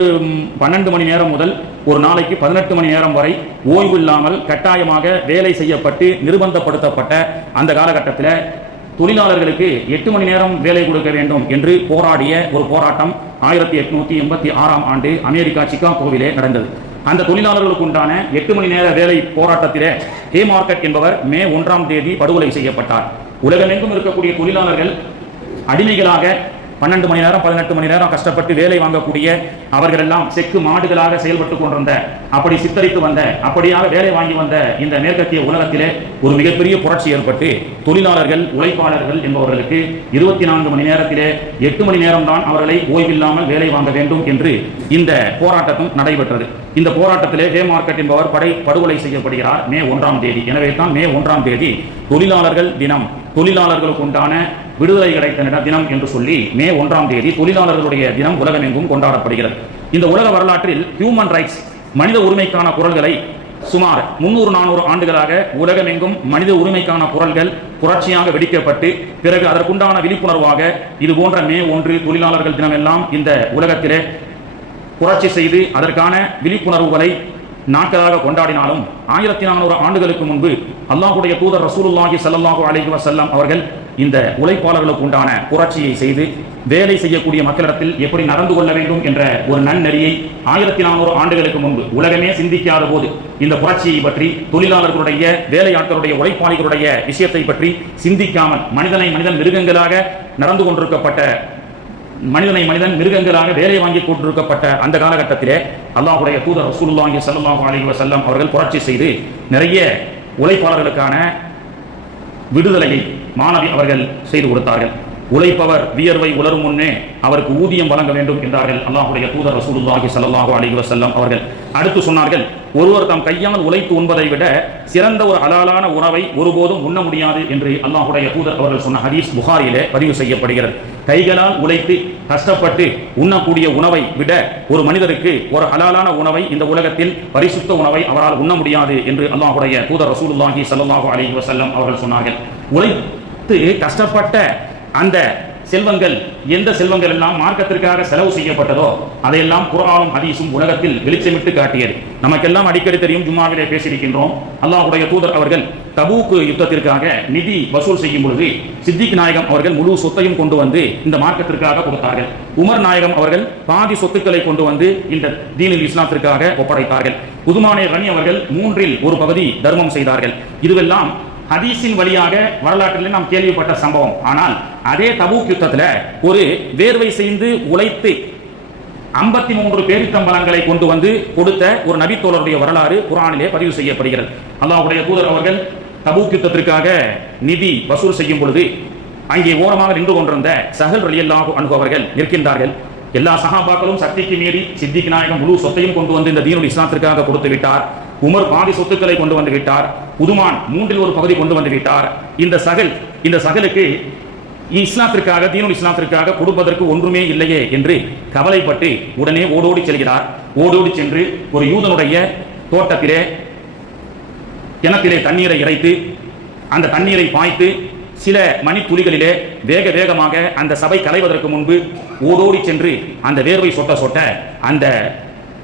12 மணி நேரம் முதல் ஒரு நாளைக்கு 18 மணி நேரம் வரை ஓய்வு இல்லாமல் கட்டாயமாக வேலை செய்யப்பட்டு நிர்பந்தப்படுத்தப்பட்ட அந்த காலகட்டத்தில் தொழிலாளர்களுக்கு 8 மணி நேரம் வேலை கொடுக்க வேண்டும் என்று போராடிய ஒரு போராட்டம் 1886ஆம் ஆண்டு அமெரிக்கா சிகாகோவிலே நடந்தது. அந்த தொழிலாளர்களுக்கு உண்டான 8 மணி நேர வேலை போராட்டத்திலே ஹேமார்க்கட் என்பவர் மே 1ஆம் தேதி படுகொலை செய்யப்பட்டார். உலகமெங்கும் இருக்கக்கூடிய தொழிலாளர்கள் அடிமைகளாக 12 மணி நேரம் 18 மணி நேரம் கஷ்டப்பட்டு வேலை வாங்கக்கூடிய அவர்கள் எல்லாம் செக்கு மாடுகளாக செயல்பட்டு கொண்டிருந்த, அப்படி சித்தரித்து வந்த, அப்படியாக வேலை வாங்கி வந்த இந்த மேற்கத்திய உலகத்திலே ஒரு மிகப்பெரிய புரட்சி ஏற்பட்டு தொழிலாளர்கள் உழைப்பாளர்கள் என்பவர்களுக்கு 24 மணி நேரத்திலே 8 மணி நேரம் தான் அவர்களை ஓய்வில்லாமல் வேலை வாங்க வேண்டும் என்று இந்த போராட்டம் நடைபெற்றது. இந்த போராட்டத்திலே ஹேமார்க்கட் என்பவர் படுகொலை செய்யப்படுகிறார் மே 1ஆம் தேதி. எனவே தான் மே 1ஆம் தேதி தொழிலாளர்கள் தினம், தொழிலாளர்களுக்கு உண்டான விடுதலை கிடைத்த தினம் என்று சொல்லி மே 1ஆம் தேதி தொழிலாளர்களுடைய தினம் உலகமெங்கும் கொண்டாடப்படுகிறது. இந்த உலக வரலாற்றில் ஹியூமன் ரைட்ஸ், மனித உரிமைக்கான குரல்களை சுமார் 300-400 ஆண்டுகளாக உலகமெங்கும் மனித உரிமைக்கான குரல்கள் புரட்சியாக வெடிக்கப்பட்டு பிறகு அதற்குண்டான விழிப்புணர்வாக இது போன்ற மே 1 தொழிலாளர்கள் தினம் எல்லாம் இந்த உலகத்திலே புரட்சி செய்து அதற்கான விழிப்புணர்வுகளை நாட்களாக கொண்டாடினாலும் 1400 ஆண்டுகளுக்கு முன்பு அல்லாஹ்வுடைய தூதர் ரசூலுல்லாஹி ஸல்லல்லாஹு அலைஹி வஸல்லம் அவர்கள் இந்த உழைப்பாளர்களுக்கு உண்டான புரட்சியை செய்து வேலை செய்யக்கூடிய மக்களிடத்தில் எப்படி நடந்து கொள்ள வேண்டும் என்ற ஒரு நன்னெறியை 1400 ஆண்டுகளுக்கு முன்பு உலகமே சிந்திக்காத போது இந்த புரட்சியை பற்றி, தொழிலாளர்களுடைய வேலையாட்களுடைய உழைப்பாளிகளுடைய விஷயத்தை பற்றி சிந்திக்காமல் மனிதன் மிருகங்களாக நடந்து கொண்டிருக்கப்பட்ட, மனிதன் மிருகங்களாக வேலை வாங்கி கொண்டிருக்கப்பட்ட அந்த காலகட்டத்திலே அல்லாஹ்வுடைய தூதர் ரசூலுல்லாஹி ஸல்லல்லாஹு அலைஹி வஸல்லம் அவர்கள் புரட்சி செய்து நிறைய உழைப்பாளர்களுக்கான விடுதலையை மாணவி அவர்கள் செய்து கொடுத்தார்கள். உழைப்பவர் வியர்வை உலரும் முன்னே அவருக்கு ஊதியம் வழங்க வேண்டும் என்றார்கள் அல்லாஹ்வுடைய தூதர் ரசூலுல்லாஹி ஸல்லல்லாஹு அலைஹி வஸல்லம் அவர்கள். அடுத்து சொன்னார்கள், ஒருவர் தம் கையால் உழைத்து உண்பதை விட சிறந்த ஒரு ஹலாலான உணவை ஒருபோதும் உண்ண முடியாது என்று அல்லாஹ்வுடைய தூதர் அவர்கள் சொன்ன ஹதீஸ் புகாரியிலே பதிவு செய்யப்படுகிறது. கைகளால் உழைத்து கஷ்டப்பட்டு உண்ணக்கூடிய உணவை விட ஒரு மனிதருக்கு ஒரு ஹலாலான உணவை, இந்த உலகத்தில் பரிசுத்த உணவை அவரால் உண்ண முடியாது என்று அல்லாஹ்வுடைய தூதர் ரசூலுல்லாஹி ஸல்லல்லாஹு அலைஹி வஸல்லம் அவர்கள் சொன்னார்கள். உழைத்து கஷ்டப்பட்ட அந்த செல்வங்கள், எந்த செல்வங்கள் எல்லாம் மார்க்கத்திற்காக செலவு செய்யப்பட்டதோ அதையெல்லாம் குர்ஆனும் ஹதீஸும் உலகத்தில் வெளிச்சமிட்டு காட்டியது. நமக்கெல்லாம் அடிக்கடி தெரியும், ஜும்மாவிலே பேசியிருக்கின்றோம். அல்லாஹ்வுடைய தூதர் அவர்கள் தபூக் யுத்தத்திற்காக நிதி வசூல் செய்யும் பொழுது சித்திக் நாயகம் அவர்கள் முழு சொத்தையும் கொண்டு வந்து இந்த மார்க்கத்திற்காக கொடுத்தார்கள். உமர் நாயகம் அவர்கள் பாதி சொத்துக்களை கொண்டு வந்து இந்த தீனுல் இஸ்லாத்திற்காக ஒப்படைத்தார்கள். உதுமானே ரனி அவர்கள் 3இல் ஒரு பகுதி தர்மம் செய்தார்கள். இதுவெல்லாம் ஹதீஸின் வழியாக வரலாற்றில் நாம் கேள்விப்பட்ட சம்பவம். ஆனால் அதே தபூக் யுத்தத்தில் ஒரு வேர்வை செய்து உழைத்து 53 பேரித்தம்பலங்களை கொண்டு வந்து கொடுத்த ஒரு நபித்தோழருடைய வரலாறு குர்ஆனிலே பதிவு செய்யப்படுகிறது. அல்லாஹ்வுடைய தூதர் அவர்கள் தபூக் யுத்தத்திற்காக நிதி வசூல் செய்யும் பொழுது அங்கே ஓரமாக நின்று கொண்டிருந்த சஹல் ரலியல்லாஹு அன்ஹு அவர்கள் நிற்கின்றார்கள். எல்லா சஹாபாக்களும் சக்திக்கு மீறி சித்திக் நாயகம் முழு சொத்தையும் கொண்டு வந்து இந்த தீனுல் இஸ்லாத்திற்காக கொடுத்து விட்டார். உமர் பாதி சொத்துக்களை கொண்டு வந்து விட்டார். உதுமான் 3இல் ஒரு பகுதி கொண்டு வந்து விட்டார். இந்த சகலுக்கு இஸ்லாத்திற்காக, தீனுல் இஸ்லாத்திற்காக கொடுப்பதற்கு ஒன்றுமே இல்லையே என்று கவலைப்பட்டு உடனே ஓடோடி செல்கிறார். ஓடோடி சென்று ஒரு யூதனுடைய தோட்டத்திலே கிணத்திலே தண்ணீரை இறைத்து அந்த தண்ணீரை பாய்த்து சில மணித்துளிகளிலே வேகமாக அந்த சபை கலைவதற்கு முன்பு ஓடோடி சென்று அந்த வேர்வை சொட்ட அந்த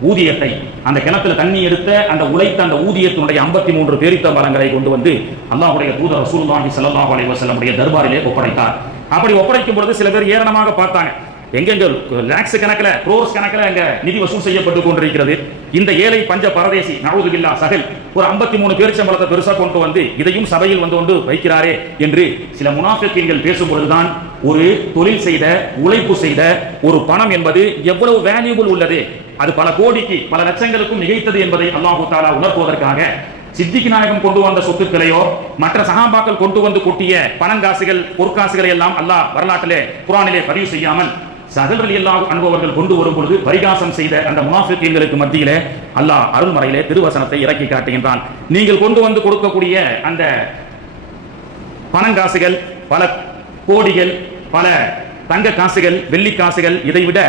ஊதியத்தை, அந்த கிணத்துல தண்ணி எடுத்த அந்த உழைத்த அந்த ஊதியத்தினுடைய 53 பேரித்தம்பலங்களை கொண்டு வந்து அல்லாஹ்வுடைய தூதர் ரசூலுல்லாஹி ஸல்லல்லாஹு அலைஹி வஸல்லம் தர்பாரிலே ஒப்படைத்தார். அப்படி ஒப்படைக்கும் பொழுது சில பேர் ஏளனமாக பார்த்தாங்க, எங்கெங்க லாக்ஸ் கணக்கில், க்ரோர்ஸ் கணக்கில் அங்க நிதி வசூல் செய்யப்பட்டு கொண்டிருக்கிறது. இந்த ஏழை பஞ்ச பரதேசி நஊது பில்லாஹ் சஹல் ஒரு 53 பேரிச்சம்பளத்தை பெருசா கொண்டு வந்து இதையும் சபையில் வந்து வைக்கிறாரே என்று சில முனாஃபிக்கீன்கள் பேசும் பொழுதுதான் ஒரு தொழில் செய்த, உழைப்பு செய்த ஒரு பணம் என்பது எவ்வளவு வேல்யூபிள் உள்ளது, அது பல கோடிக்கு பல லட்சங்களுக்கும் மிகைத்தது என்பதை அல்லாஹ் தஆலா உணர்த்துவதற்காக சித்திக் நாயகம் கொண்டு வந்த சொத்துக்களையோ மற்ற சஹாபாக்கள் கொண்டு வந்து கொட்டிய பணங்காசுகள், பொற்காசுகளை எல்லாம் அல்லாஹ் வரலாற்றிலே குர்ஆனிலே பதிவு செய்யாமல் சஹல் ரலியல்லாஹு அன்ஹு அவர்கள் கொண்டு வரும் பொழுது பரிகாசம் செய்த அந்த முனாஃபிக்கீன்களுக்கு மத்தியிலே அல்லாஹ் அருள்மறையிலே திருவசனத்தை இறக்கி காட்டுகின்றான். நீங்கள் கொண்டு வந்து கொடுக்கக்கூடிய அந்த பணங்காசுகள், பல கோடிகள், பல தங்க காசுகள், வெள்ளி காசுகள், இதைவிட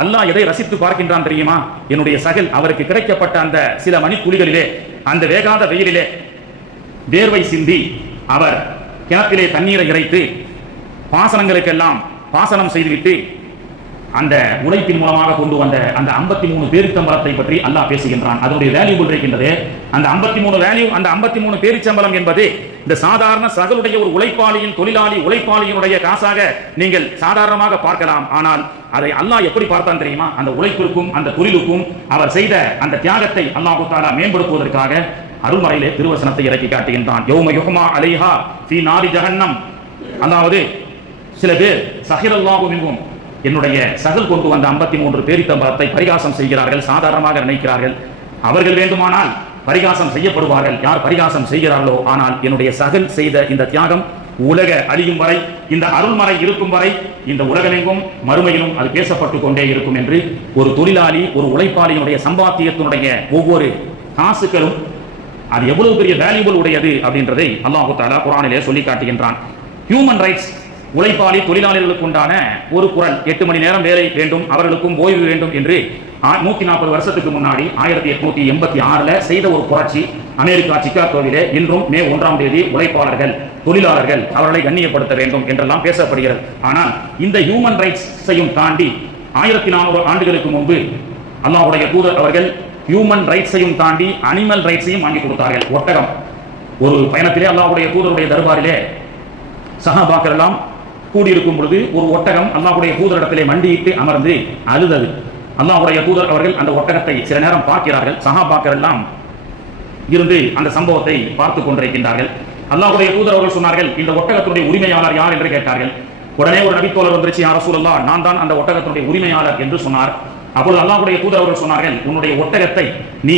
அல்லாஹ் எதை ரசித்து பார்க்கின்றான் தெரியுமா? என்னுடைய சகல் அவருக்கு கிடைக்கப்பட்ட அந்த சில மணித்துளிகளிலே, அந்த வேகாத வெயிலிலே வேர்வை சிந்தி அவர் கிணத்திலே தண்ணீரை இறைத்து பாசனங்களுக்கெல்லாம் பாசனம் செய்துவிட்டு அந்த உழைப்பின் மூலமாக கொண்டு வந்த அந்த 53 பேரிச்சம்பளத்தை பற்றி அல்லாஹ் பேசுகின்றான். அதனுடைய வேல்யூபிள் இருக்கின்றது. அந்த 53 பேரிச்சம்பளம் என்பது இந்த சாதாரண சகலுடைய ஒரு உழைப்பாளியின் உழைப்பாளியினுடைய காசாக நீங்கள் சாதாரணமாக பார்க்கலாம். ஆனால் அதை அல்லாஹ் எப்படி பார்த்தான் தெரியுமா? அந்த உழைப்பிற்கும் அந்த தொழிலுக்கும் அவர் செய்த அந்த தியாகத்தை அல்லாஹ் தஆலா மேம்படுத்துவதற்காக அருள்மறையிலே திருவசனத்தை இறக்கி காட்டுகின்றான். யௌம யுஹ்மா அலைஹா ஃபீ நாரி ஜஹன்னம். அதாவது சில பேர் சஹிரல்லாஹு மின்ஹும், என்னுடைய சகல் கொண்டு வந்த 53 பேரிச்சம்பளத்தை பரிகாசம் செய்கிறார்கள், சாதாரணமாக நினைக்கிறார்கள். அவர்கள் வேண்டுமானால் பரிகாசம் செய்யப்படுவார்கள், யார் பரிகாசம் செய்கிறார்களோ. ஆனால் என்னுடைய சகல் செய்த இந்த தியாகம் உலக அழியும் வரை, இந்த அருள்மறை இருக்கும் வரை, இந்த உலகமெங்கும் மறுமையிலும் அது பேசப்பட்டு கொண்டே இருக்கும் என்று ஒரு தொழிலாளி, ஒரு உழைப்பாளியினுடைய சம்பாத்தியத்தினுடைய ஒவ்வொரு காசுகளும் அது எவ்வளவு பெரிய வேல்யூபிள் உடையது அப்படின்றதை அல்லாஹ் தஆலா குர்ஆனிலே சொல்லி காட்டுகின்றான். ஹியூமன் ரைட்ஸ், உழைப்பாளி தொழிலாளர்களுக்கு உண்டான ஒரு குரல், 8 மணி நேரம் வேலை வேண்டும், அவர்களுக்கும் ஓய்வு வேண்டும் என்று 140 வருஷத்துக்கு முன்னாடி 1886 செய்த ஒரு புரட்சி அமெரிக்கா சிகாகோவிலே இன்றும் மே 1ஆம் தேதி உழைப்பாளர்கள் தொழிலாளர்கள் அவர்களை கண்ணியப்படுத்த வேண்டும் என்றெல்லாம் பேசப்படுகிறது. ஆனால் இந்த ஹியூமன் ரைட்ஸையும் தாண்டி 1400 ஆண்டுகளுக்கு முன்பு அல்லாஹ்வுடைய தூதர் அவர்கள் ஹியூமன் ரைட்ஸையும் தாண்டி அனிமல் ரைட்ஸையும் வாங்கி கொடுத்தார்கள். ஒட்டகம், ஒரு பயணத்திலே அல்லாஹ்வுடைய தூதருடைய தர்பாரிலே சஹாபாக்கள் எல்லாம் கூடியிருக்கும் பொழுது ஒரு ஒட்டகம் அல்லாஹ்வுடைய தூதரிடத்திலே மண்டியிட்டு அமர்ந்து அழுதது. அல்லாஹ்வுடைய தூதர் அவர்கள் அந்த ஒட்டகத்தை சில நேரம் பார்க்கிறார்கள். சஹாபாக்கள் எல்லாம் இருந்து அந்த சம்பவத்தை பார்த்துக் கொண்டிருக்கின்றார்கள். அல்லாஹ்வுடைய தூதர் அவர்கள் சொன்னார்கள், இந்த ஒட்டகத்தினுடைய உரிமையாளர் யார் என்று கேட்டார்கள். உடனே ஒரு நபித்தோழர் வந்துருச்சு, யா ரசூலல்லாஹ், நான் தான் அந்த ஒட்டகத்தினுடைய உரிமையாளர் என்று சொன்னார். அப்பொழுது அல்லாஹ்வுடைய தூதர் அவர்கள் சொன்னார்கள், உன்னுடைய ஒட்டகத்தை நீ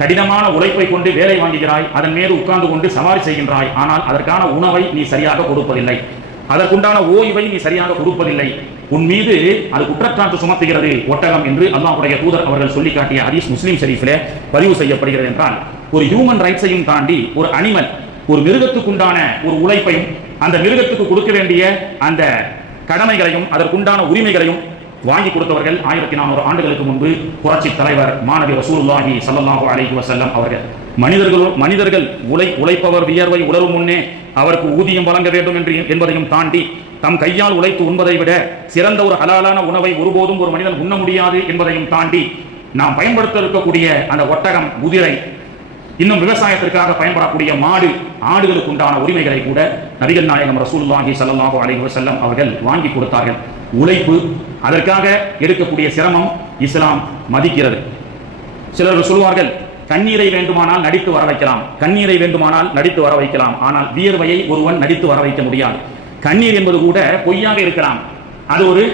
கடினமான உழைப்பை கொண்டு வேலை வாங்குகிறாய், அதன் மீது உட்கார்ந்து கொண்டு சவாரி செய்கின்றாய், ஆனால் அதற்கான உணவை நீ சரியாக கொடுப்பதில்லை, அதற்குண்டான ஓய்வை நீ சரியாக கொடுப்பதில்லை, உன் மீது அது குற்றச்சாட்டு சுமத்துகிறது ஒட்டகம் என்று அல்லாஹ்வுடைய தூதர் அவர்கள் சொல்லி காட்டிய ஹதீஸ் முஸ்லிம் ஷரீஃபிலே பதிவு செய்யப்படுகிறது. என்றால் ஒரு ஹியூமன் ரைட்ஸையும் தாண்டி ஒரு அனிமல், ஒரு மிருகத்துக்குண்டான ஒரு உழைப்பையும் அந்த மிருகத்துக்கு கொடுக்க வேண்டிய அந்த கடமைகளையும் அதற்குண்டான உரிமைகளையும் வாங்கி கொடுத்தவர்கள் 1400 ஆண்டுகளுக்கு முன்பு புரட்சி தலைவர் மாநபி ரசூலுல்லாஹி ஸல்லல்லாஹு அலைஹி வஸல்லம் அவர்கள். மனிதர்கள் உழைப்பவர் வியர்வை உணரும் முன்னே அவருக்கு ஊதியம் வழங்க வேண்டும் என்பதையும் தாண்டி தம் கையால் உழைத்து உண்பதை விட சிறந்த ஒரு ஹலாலான உணவை ஒருபோதும் ஒரு மனிதன் உண்ண முடியாது என்பதையும் தாண்டி நாம் பயன்படுத்த இருக்கக்கூடிய அந்த ஒட்டகம், குதிரை, இன்னும் விவசாயத்திற்காக பயன்படக்கூடிய மாடு, ஆடுகளுக்கு உண்டான உரிமைகளை கூட நபிகள் நாயகம் ரசூலுல்லாஹி ஸல்லல்லாஹு அலைஹி வஸல்லம் அவர்கள் வாங்கி கொடுத்தார்கள். உழைப்பு, அதற்காக எடுக்கக்கூடிய சிரமம் இஸ்லாம் மதிக்கிறது. சிலர் சொல்வார்கள், கண்ணீரை வேண்டுமானால் நடித்து வர வைக்கலாம், கண்ணீரை வேண்டுமானால் நடித்து வர வைக்கலாம், ஆனால் வியர்வையை ஒருவன் நடித்து வர வைக்க முடியாது. கண்ணீர் என்பது கூட பொய்யாக இருக்கலாம், அது ஒரு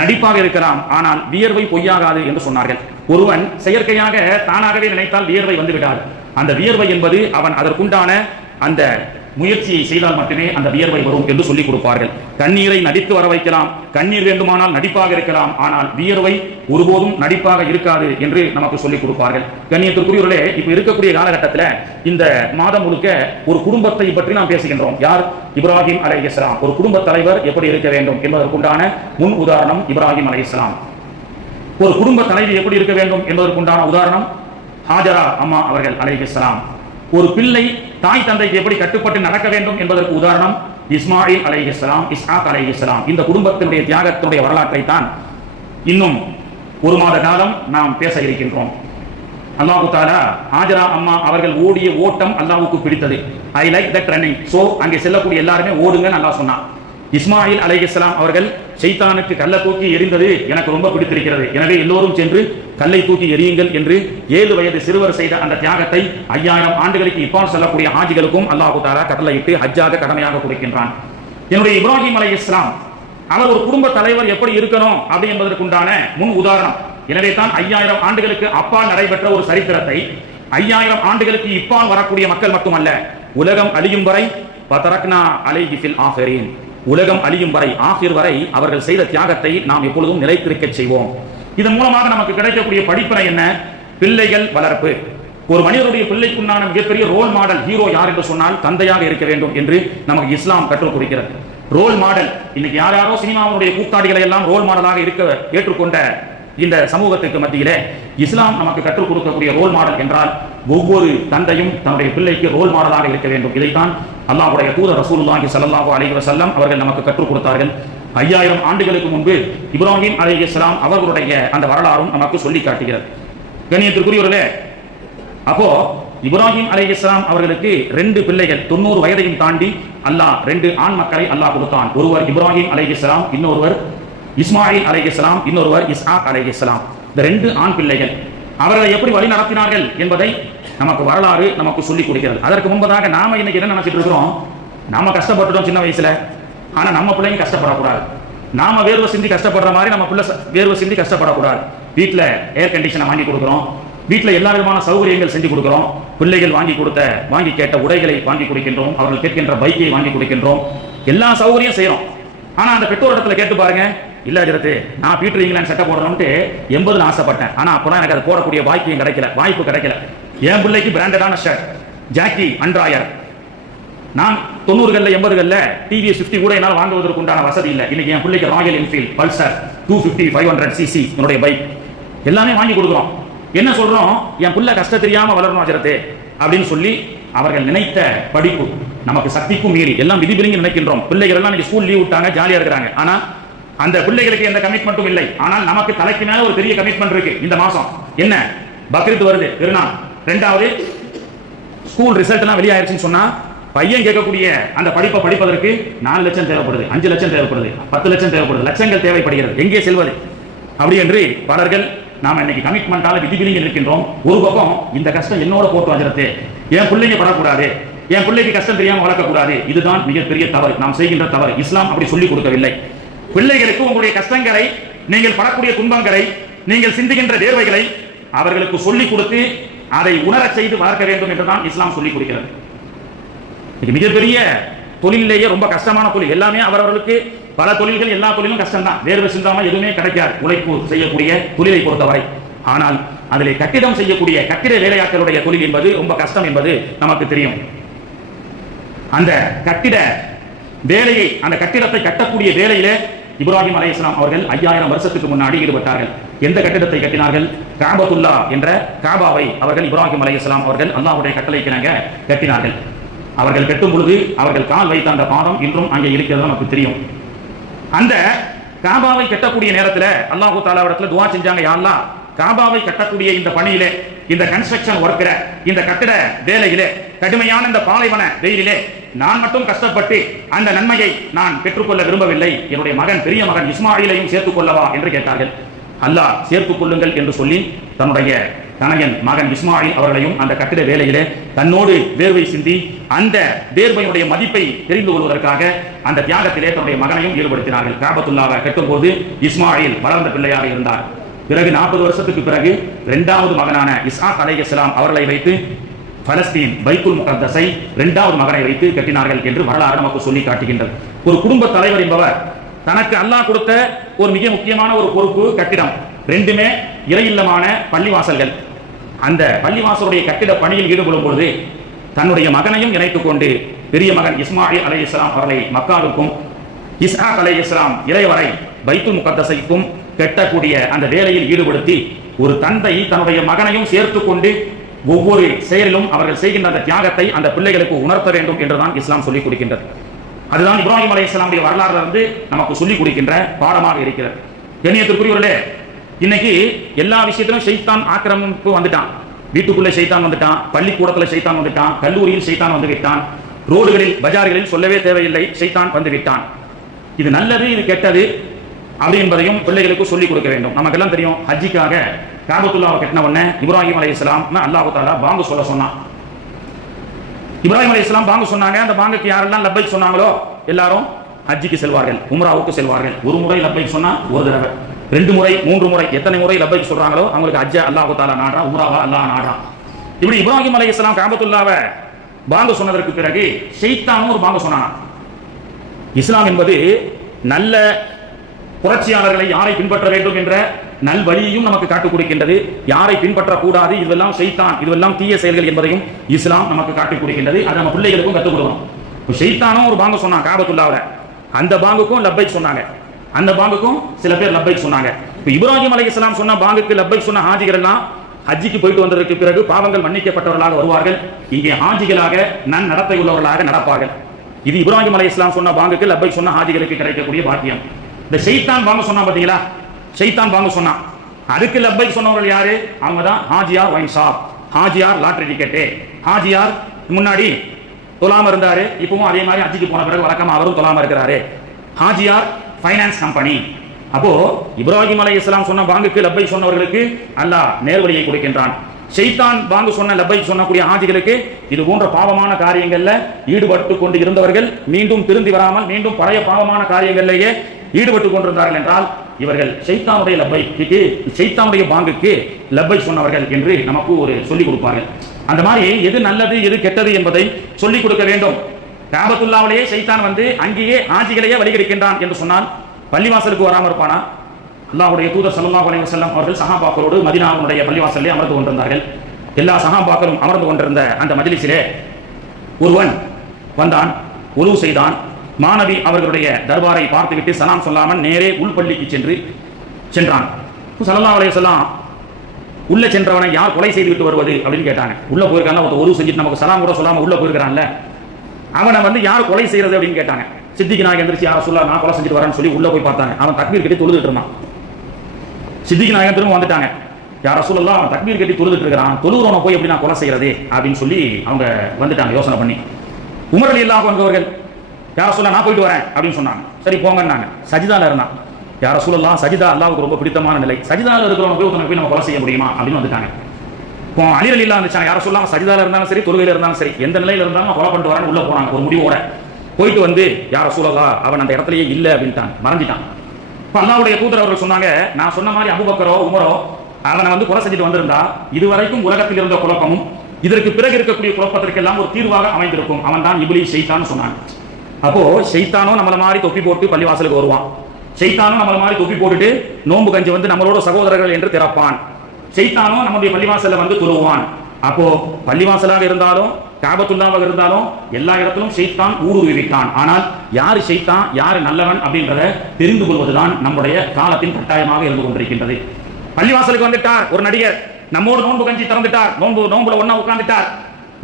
நடிப்பாக இருக்கலாம், ஆனால் வியர்வை பொய்யாகாது என்று சொன்னார்கள். ஒருவன் செயற்கையாக தானாகவே நினைத்தால் வியர்வை வந்து விடாது. அந்த வியர்வை என்பது அவன் அதற்குண்டான அந்த முயற்சியை செய்தால் மட்டுமே அந்த வியர்வை வரும் என்று சொல்லிக் கொடுப்பார்கள். கண்ணீரை நடித்து வர வைக்கலாம், கண்ணீர் வேண்டுமானால் நடிப்பாக இருக்கலாம், ஆனால் வியர்வை ஒருபோதும் நடிப்பாக இருக்காது என்று நமக்கு சொல்லிக் கொடுப்பார்கள். கண்ணியத்திற்குரியவர்களே, இப்ப இருக்கக்கூடிய காலகட்டத்தில் இந்த மாதம் முழுக்க ஒரு குடும்பத்தை பற்றி நாம் பேசுகின்றோம். யார்? இப்ராஹிம் அலைஹிஸ்ஸலாம். ஒரு குடும்ப தலைவர் எப்படி இருக்க வேண்டும் என்பதற்குண்டான முன் உதாரணம் இப்ராஹிம் அலைஹிஸ்ஸலாம். ஒரு குடும்ப தலைவி எப்படி இருக்க வேண்டும் என்பதற்குண்டான உதாரணம் ஹாஜரா அம்மா அவர்கள் அலைஹிஸ்ஸலாம். ஒரு பிள்ளை தாய் தந்தைக்கு எப்படி கட்டுப்பட்டு நடக்க வேண்டும் என்பதற்கு உதாரணம் இஸ்மாயில் அலைஹிஸ்ஸலாம், இஸ்ஹாக் அலைஹிஸ்ஸலாம். இந்த குடும்பத்தினுடைய தியாகத்தினுடைய வரலாற்றை தான் இன்னும் ஒரு மாத காலம் நாம் பேச இருக்கின்றோம். அல்லாஹ் தஆலா ஹாஜரா அம்மா அவர்கள் ஓடிய ஓட்டம் அல்லாஹ்வுக்கு பிடித்தது. I like that running. So அங்கே செல்லக்கூடிய எல்லாருமே ஓடுங்க அல்லாஹ் சொன்னான். இஸ்மாயில் அலைஹிஸ்ஸலாம் அவர்கள் ஷைத்தானுக்கு கல்லை தூக்கி எறிந்தது எனக்கு ரொம்ப பிடித்திருக்கிறது, எனவே எல்லோரும் சென்று கல்லை தூக்கி எறியுங்கள் என்று 7 வயது சிறுவர் செய்த அந்த தியாகத்தை 5000 ஆண்டுகளுக்கு இப்பால் செல்லக்கூடிய ஹாஜிகளுக்கும் அல்லாஹ் தஆலா கட்டளையிட்டு ஹஜ்ஜாக கடமையாக கொடுக்கின்றான். என்னுடைய இப்ராஹிம் அலைஹிஸ்ஸலாம் அவர் ஒரு குடும்ப தலைவர் எப்படி இருக்கணும் அப்படி என்பதற்குண்டான முன் உதாரணம். எனவே தான் 5000 ஆண்டுகளுக்கு அப்பால் நடைபெற்ற ஒரு சரித்திரத்தை 5000 ஆண்டுகளுக்கு இப்பால் வரக்கூடிய மக்கள் மட்டுமல்ல, உலகம் அழியும் வரை பதரக்னா அலைஹி ஃபில் ஆஃபிரீன், உலகம் அழியும் வரை, ஆகிர் வரை அவர்கள் செய்த தியாகத்தை நாம் எப்பொழுதும் நிலைத்திருக்க செய்வோம். இதன் மூலமாக நமக்கு கிடைக்கக்கூடிய படிப்பினை என்ன? பிள்ளைகள் வளர்ப்பு. ஒரு மனிதனுடைய பிள்ளைக்குண்டான மிகப்பெரிய ரோல் மாடல், ஹீரோ யார் என்று சொன்னால் தந்தையாக இருக்க வேண்டும் என்று நமக்கு இஸ்லாம் கற்றுக் கொடுக்கிறது. ரோல் மாடல், இன்னைக்கு யாரோ சினிமாவுடைய கூத்தாடிகளை எல்லாம் ரோல் மாடலாக இருக்க ஏற்றுக்கொண்ட இந்த சமூகத்துக்கு மத்தியிலே இஸ்லாம் நமக்கு கற்றுக் கொடுக்கக்கூடிய ரோல் மாடல் என்றால் ஒவ்வொரு தந்தையும் தன்னுடைய பிள்ளைக்கு ரோல் மாடலாக இருக்க வேண்டும். இதைத்தான் அல்லாஹ்வுடைய தூதர் ரசூலுல்லாஹி ஸல்லல்லாஹு அலைஹி வஸல்லம் அவர்கள் நமக்கு கற்றுக் கொடுத்தார்கள். 5000 ஆண்டுகளுக்கு முன்பு இப்ராஹிம் அலைஹிஸ்ஸலாம் அவர்களுடைய அந்த வரலாறும் நமக்கு சொல்லி காட்டுகிறது. கண்ணியத்திற்குரியவர்களே, அப்போ இப்ராஹிம் அலைஹிஸ்ஸலாம் அவர்களுக்கு 2 பிள்ளைகள் 90 வயதையும் தாண்டி அல்லாஹ் 2 ஆண் மக்களை அல்லாஹ் கொடுத்தான். ஒருவர் இப்ராஹிம் அலைஹிஸ்ஸலாம், இன்னொருவர் இஸ்மாயில் அலைஹிஸ்ஸலாம், இன்னொருவர் இஸ்ஹாக் அலைஹிஸ்ஸலாம். இந்த 2 ஆண் பிள்ளைகள் அவர்களை எப்படி வழி நடத்தினார்கள் என்பதை நமக்கு வரலாறு நமக்கு சொல்லிக் கொடுக்கிறது. அதற்கு முன்பதாக நாம இன்னைக்கு என்ன நினைச்சிட்டு இருக்கிறோம்? நாம கஷ்டப்பட்டுட்டோம் சின்ன வயசுல, ஆனா நம்ம பிள்ளைங்க கஷ்டப்படக்கூடாது. நாம வேர்வை சிந்தி கஷ்டப்படுற மாதிரி நம்ம பிள்ளை வேர்வை சிந்தி கஷ்டப்படக்கூடாது. வீட்டில் ஏர் கண்டிஷனை வாங்கி கொடுக்குறோம், வீட்டில் எல்லா விதமான சௌகரியங்கள் செஞ்சு கொடுக்கிறோம், பிள்ளைகள் வாங்கி கேட்ட உடைகளை வாங்கி கொடுக்கின்றோம், அவர்கள் கேட்கின்ற பைக்கை வாங்கி கொடுக்கின்றோம், எல்லா சௌகரியம் செய்யறோம். ஆனா அந்த பெற்றோர் இடத்துல கேட்டு பாருங்க, இல்ல ஜெரத்து நான் பீட்டர் இங்கிலாந்து சட்டை போடணும்ட்டு 80 ஆசைப்பட்டேன், ஆனா அப்பதான் எனக்கு அது போடக்கூடிய வாய்ப்பு கிடைக்கல. என் பிள்ளைக்கு பிராண்டடான ஷர்ட் ஜாக்கி அண்ட்ராயர், நான் 90களில் 80களில் டிவிஎஸ் 50 கூட என்னால் வாங்குவதற்கு உண்டான வசதி இல்லை. இன்னைக்கு என் பிள்ளைக்கு ராயல் என்ஃபீல்ட் பல்சர் 250 500cc என்னுடைய பைக் எல்லாமே வாங்கி கொடுக்குறோம். என்ன சொல்றோம்? என் பிள்ளை கஷ்டம் தெரியாம வளரணும் ஜெரத்து அப்படின்னு சொல்லி அவர்கள் நினைத்த படிப்பு நமக்கு சக்திக்கும் மீறி எல்லாம் விதிபிரிங்கி நினைக்கின்றோம். பிள்ளைகள் எல்லாம் இன்னைக்கு ஸ்கூல் லீவ் விட்டாங்க, ஜாலியா இருக்கிறாங்க. ஆனா அந்த பிள்ளைகளுக்கு எந்த கமிட்மெண்ட்டும் இல்லை. ஆனால் நமக்கு தலைக்கு மேல ஒரு பெரிய கமிட்மெண்ட் இருக்கு. இந்த மாசம் என்ன பக்ரீத் வருது, திருநாள். 2வது ஸ்கூல் ரிசல்ட் எல்லாம் வெளியாயிருச்சுன்னு சொன்னா பையன் கேட்கக்கூடிய அந்த படிப்பை படிப்பதற்கு 4 லட்சம் தேவைப்படுது, 5 லட்சம் தேவைப்படுது, 10 லட்சம் தேவைப்படுது, லட்சங்கள் தேவைப்படுகிறது. எங்கே செல்வது? அப்படி என்று பலர்கள் நாம இன்னைக்கு கமிட்மெண்டால விதிவிலங்கி இருக்கின்றோம். ஒரு பக்கம் இந்த கஷ்டம் என்னோட போட்டு வஞ்சிரத்து, என் பிள்ளைங்க படக்கூடாது, என் பிள்ளைக்கு கஷ்டம் தெரியாம வளர்க்கக்கூடாது. இதுதான் மிகப்பெரிய தவறு, நாம் செய்கின்ற தவறு. இஸ்லாம் அப்படி சொல்லிக் கொடுக்கவில்லை. பிள்ளைகளுக்கு உங்களுடைய கஷ்டங்களை, நீங்கள் படக்கூடிய துன்பங்களை, நீங்கள் சிந்துகின்ற தேர்வைகளை அவர்களுக்கு சொல்லிக் கொடுத்து அதை உணரச் செய்து வளர்க்க வேண்டும் என்றுதான் இஸ்லாம் சொல்லிக் கொடுக்கிறது. மிகப்பெரிய தொழிலேயே ரொம்ப கஷ்டமான தொழில் எல்லாமே அவர்களுக்கு, பல தொழில்கள் எல்லா தொழிலும் கஷ்டம் தான், வேர்வை சிந்தாம எதுவுமே கிடைக்காது உழைப்பு செய்யக்கூடிய தொழிலை பொறுத்தவரை. ஆனால் அதிலே கட்டிடம் செய்யக்கூடிய கட்டிட வேலையாட்களுடைய தொழில் என்பது ரொம்ப கஷ்டம் என்பது நமக்கு தெரியும். அந்த கட்டிட வேலையை, அந்த கட்டிடத்தை கட்டக்கூடிய வேலையிலே இப்ராஹிம் அலைஹிஸ்ஸலாம் அவர்கள் 5000 வருஷத்துக்கு முன்னாடி ஈடுபட்டார்கள். எந்த கட்டிடத்தை கட்டினார்கள்? காபத்துல்லா என்ற காபாவை அவர்கள் இப்ராஹிம் அலைஹிஸ்ஸலாம் அவர்கள் அல்லாஹ்வுடைய கட்டளைக்கிணங்க கட்டினார்கள். அவர்கள் கட்டும் பொழுது அவர்கள் கால் வைத்த அந்த பாதம் இன்றும் அங்கே இருக்கிறது நமக்கு தெரியும். அந்த காபாவை கட்டக்கூடிய நேரத்தில் அல்லாஹ் தஆலா இடத்துல துஆ செஞ்சாங்க, யா அல்லாஹ் காபாவை கட்டக்கூடிய இந்த பணியிலே, இந்த கன்ஸ்ட்ரக்ஷன் ஒர்க்கிற இந்த கட்டிட வேலையிலே, கடுமையான இந்த பாலைவன வெயிலிலே நான் மட்டும் கஷ்டப்பட்டு அந்த நன்மையை நான் பெற்றுக்கொள்ள விரும்பவில்லை, என்னுடைய மகன் பெரிய மகன் இஸ்மாயிலையும் சேர்த்துக் கொள்ளவா என்று கேட்டார்கள். அல்லாஹ் சேர்த்துக் கொள்ளுங்கள் என்று சொல்லி தன்னுடைய தனயன் மகன் இஸ்மாயில் அவர்களையும் அந்த கட்டிட வேலையிலே தன்னோடு வேர்வை சிந்தி அந்த வேர்வையுடைய மதிப்பை தெரிந்து கொள்வதற்காக அந்த தியாகத்திலே தன்னுடைய மகனையும் ஈடுபடுத்தினார்கள். காபத்துல்லாவை கட்டும் போது இஸ்மாயில் வளர்ந்த பிள்ளையாக இருந்தார். பிறகு 40 வருஷத்துக்கு பிறகு 2வது மகனான இஸ்ஹாக் அலைஹிஸ்ஸலாம் அவர்களை வைத்து பலஸ்தீன் பைத்துல் முகத்தஸை 2வது மகனை வைத்து கட்டினார்கள் என்று வரலாறு நமக்கு சொல்லி காட்டுகின்றது. ஒரு குடும்ப தலைவர் என்பவர் தனக்கு அல்லாஹ் கொடுத்த ஒரு மிக முக்கியமான ஒரு பொறுப்பு கட்டிடம். 2மே இறையில்லமான பள்ளிவாசல்கள். அந்த பள்ளிவாசலுடைய கட்டிட பணியில் ஈடுபடும் பொழுது தன்னுடைய மகனையும் இணைத்துக் கொண்டு பெரிய மகன் இஸ்மாயில் அலைஹிஸ்ஸலாம் அவர்களை மக்காவுக்கும், இஸ்ஹாக் அலைஹிஸ்ஸலாம் இறைவரை பைத்துல் முகத்தஸைக்கும் கட்டக்கூடிய அந்த வேலையில் ஈடுபடுத்தி ஒரு தந்தை தன்னுடைய மகனையும் சேர்த்துக் கொண்டு ஒவ்வொரு செயலிலும் அவர்கள் செய்கின்ற அந்த தியாகத்தை அந்த பிள்ளைகளுக்கு உணர்த்த வேண்டும் என்றுதான் இஸ்லாம் சொல்லிக் கொடுக்கின்றது. அதுதான் இப்ராஹிம் அலைஹிஸ்ஸலாமுடைய வரலாறுல இருந்து நமக்கு சொல்லிக் கொடுக்கின்ற பாடமாக இருக்கிறது. கண்ணியத்திற்குரியவர்களே, இன்னைக்கு எல்லா விஷயத்திலும் ஷைத்தான் ஆக்கிரமிப்பு வந்துட்டான். வீட்டுக்குள்ள ஷைத்தான் வந்துட்டான், பள்ளிக்கூடத்துல ஷைத்தான் வந்துட்டான், கல்லூரியில் ஷைத்தான் வந்து விட்டான், ரோடுகளில் பஜார்களில் சொல்லவே தேவையில்லை, ஷைத்தான் வந்து விட்டான். இது நல்லது, இது கெட்டது அப்படி என்பதையும் பிள்ளைகளுக்கு சொல்லிக் கொடுக்க வேண்டும். நமக்கெல்லாம் தெரியும், ஹஜ்ஜிக்காக காபத்துல்லாவை கட்டின உடனே இப்ராஹிம் அலைஹிஸ்ஸலாம் அல்லாஹ் தஆலா பாங்கு சொல்ல சொன்னான். இப்ராஹிம் அலைஹிஸ்ஸலாம் பாங்கு சொன்னாங்க. அந்த பாங்குக்கு யாரெல்லாம் லப்பைக் சொன்னாங்களோ எல்லாரும் ஹஜ்ஜிக்கு செல்வார்கள், உம்ராவுக்கு செல்வார்கள். ஒரு முறை லப்பைக் சொன்னா ஒரு தடவை, 2 முறை 3 முறை எத்தனை முறை லப்பைக் சொல்றாங்களோ அவங்களுக்கு ஹஜ்ஜ அல்லாஹ் தஆலா நாடுறான், உம்ராவா அல்லாஹ் நாடுறான். இப்படி இப்ராஹிம் அலைஹிஸ்ஸலாம் காபத்துல்லாவை பாங்கு சொன்னதற்கு பிறகு ஷைத்தானும் ஒரு பாங்கு சொன்னான். இஸ்லாம் என்பது நல்ல புரட்சியாளர்களை யாரை பின்பற்ற வேண்டும் என்ற நல் வழியையும் நமக்கு காட்டுக் கொடுக்கின்றது. யாரை பின்பற்றக்கூடாது, இதுவெல்லாம் ஷைத்தான், இதுவெல்லாம் தீய செயல்கள் என்பதையும் இஸ்லாம் நமக்கு காட்டிக் கொடுக்கின்றது. அதை நம்ம பிள்ளைகளுக்கும் கற்றுக் கொடுக்கணும். ஷைத்தானும் ஒரு பாங்கு சொன்னான் காபத்துல்லாவுல, அந்த பாங்குக்கும் லப்பைக் சொன்னாங்க, அந்த பாங்குக்கும் சில பேர் லப்பைக் சொன்னாங்க. இப்போ இப்ராஹிம் அலைஹிஸ்ஸலாம் சொன்ன பாங்குக்கு லப்பைக் சொன்ன ஹாஜிகள் எல்லாம் ஹஜ்ஜிக்கு போயிட்டு வந்ததற்கு பிறகு பாவங்கள் மன்னிக்கப்பட்டவர்களாக வருவார்கள். இங்கே ஹாஜிகளாக நன் நடத்தை உள்ளவர்களாக நடப்பார்கள். இது இப்ராஹிம் அலைஹிஸ்ஸலாம் சொன்ன பாங்குக்கு லப்பைக் சொன்ன ஹாஜிகளுக்கு கிடைக்கக்கூடிய பாக்கியம். இந்த ஷைத்தான் வாங்க சொன்னா பாத்தீங்களா, ஷைத்தான் வாங்க சொன்னான். அதுக்கு லப்பைக் சொன்னவர்கள் யாரு? அவங்க தான் ஹாஜியார் ஒயின் ஷாப், ஹாஜியார் லாட்டரி டிக்கெட்டு. ஹாஜியார் முன்னாடி தொழாம இருந்தாரு, இப்பவும் அதே மாதிரி ஹஜ்ஜுக்கு போன பிறகு வழக்கமா அவரும் தொழாம இருக்கிறாரு. ஹாஜியார் ஃபைனான்ஸ் கம்பெனி. அப்போ இப்ராஹிம் அலைஹிஸ்ஸலாம் சொன்ன பாங்குக்கு லப்பைக் சொன்னவர்களுக்கு அல்லாஹ் நேர்வழியை கொடுக்கின்றான். ஷைத்தான் பாங்கு சொன்ன லப்பைக் சொன்னக்கூடிய ஹாஜிகளுக்கு இது போன்ற பாவமான காரியங்கள்ல ஈடுபட்டு கொண்டு இருந்தவர்கள் மீண்டும் திருந்தி வராமல் மீண்டும் பழைய பாவமான காரியங்களிலேயே ஈடுபட்டு கொண்டிருந்தார்கள் என்றால் இவர்கள் ஷைத்தானுடைய லப்பைக்கு, ஷைத்தானுடைய பாங்குக்கு லப்பைக் சொன்னவர்கள் என்று நமக்கு ஒரு சொல்லிக் கொடுப்பார்கள். அந்த மாதிரி எது நல்லது எது கெட்டது என்பதை சொல்லிக் கொடுக்க வேண்டும். காபத்துல்லாவிலேயே ஷைத்தான் வந்து அங்கேயே ஆஜிகளையே வழிகெடுக்கின்றான் என்று சொன்னால் பள்ளிவாசலுக்கு வராமல் இருப்பானா? அல்லாஹ்வுடைய தூதர் ஸல்லல்லாஹு அலைஹி வஸல்லம் அவர்கள் சஹாபாக்களோடு மதீனாவுடைய பள்ளிவாசலிலே அமர்ந்து கொண்டிருந்தார்கள். எல்லா சஹாபாக்களும் அமர்ந்து கொண்டிருந்த அந்த மஜ்லிஸிலே ஒருவன் வந்தான், உலு செய்தான். மாணவி அவர்களுடைய தர்பாரை பார்த்துவிட்டு சலாம் சொல்லாமல் நேரே உள்பள்ளிக்கு சென்றான். ஸல்லல்லாஹு அலைஹி வஸல்லம் உள்ள சென்றவனை யார் கொலை செய்து விட்டு வருவது அப்படின்னு கேட்டாங்க. உள்ள போயிருக்காங்க, ஒருத்தர் உரு செஞ்சுட்டு நமக்கு சலாம் கூட சொல்லாம உள்ள போயிருக்கான்ல, அவனை வந்து யார் கொலை செய்யறது அப்படின்னு கேட்டாங்க. சித்திக் நாயகம் எந்திரிச்சு யார் சொல்ல நான் கொலை செஞ்சுட்டு வரேன்னு சொல்லி உள்ள போய் பார்த்தாங்க. அவன் தக்பீர் கட்டி தொழுதுட்டு இருந்தான். சித்திக் நாயகம் திரும்ப வந்துட்டாங்க. யார் ரசூலுல்லாஹ் அவன் தக்பீர் கட்டி தொழுதுட்டு இருக்கிறான், தொழுகிறவனை போய் எப்படி நான் கொலை செய்யறது அப்படின்னு சொல்லி அவங்க வந்துட்டாங்க யோசனை பண்ணி. உமர் ரலியல்லாஹு அன்ஹு அவர்கள் யார் சொல்ல நான் போயிட்டு வரேன் அப்படின்னு சொன்னாங்க. சரி போங்கன்னாங்க. சஜிதால இருந்தான். யார் ரசூலுல்லாஹ் சஜிதா அல்லாஹ்வுக்கு ரொம்ப பிடித்தமான நிலை, சஜிதால இருக்கிறவனை போய் ஒருத்தனை போய் நம்ம கொலை செய்ய முடியுமா அப்படின்னு வந்துட்டாங்க. இப்போ அலி ரலியல்லாஹு அன்ஹு யார் சொல்லலாம் சஜிதால இருந்தாலும் சரி தொழுகையில இருந்தாலும் சரி எந்த நிலையில இருந்தாலும் கொலை பண்ணிட்டு வரேன்னு உள்ள போனாங்க ஒரு முடிவோட. போயிட்டு வந்து யார் ரசூலுல்லாஹ் அவன் அந்த இடத்துலயே இல்லை அப்படின்ட்டான், மறந்துட்டான். இப்போ அல்லாஹ்வுடைய தூதர் அவர்கள் சொன்னாங்க, நான் சொன்ன மாதிரி அபூபக்கரோ உமரோ அவனை வந்து கொலை செஞ்சுட்டு வந்திருந்தா இதுவரைக்கும் உலகத்தில் இருந்த குழப்பமும் இதற்கு பிறகு இருக்கக்கூடிய குழப்பத்திற்கெல்லாம் ஒரு தீர்வாக அமைந்திருக்கும். அவன் தான் இப்லீஸ் ஷைத்தான் சொன்னான். அப்போ ஷைத்தானோ நம்மள மாதிரி தொப்பி போட்டு பள்ளிவாசலுக்கு வருவான். ஷைத்தானும் நம்மள மாதிரி தொப்பி போட்டுட்டு நோன்பு கஞ்சி வந்து நம்மளோட சகோதரர்கள் என்று திறப்பான். ஷைத்தானும் நம்முடைய பள்ளிவாசல்ல வந்து துருவான். அப்போ பள்ளிவாசலாக இருந்தாலும் காபத்துல்லாவாக இருந்தாலும் எல்லா இடத்திலும் ஷைத்தான் ஊடுருவி விட்டான். ஆனால் யாரு ஷைத்தான் யாரு நல்லவன் அப்படின்றத தெரிந்து கொள்வதுதான் நம்முடைய காலத்தின் கட்டாயமாக இருந்து கொண்டிருக்கின்றது. பள்ளிவாசலுக்கு வந்துட்டார் ஒரு நடிகர், நம்மோடு நோன்பு கஞ்சி திறந்துட்டார், நோன்புல ஒன்னா உட்கார்ந்துட்டார்,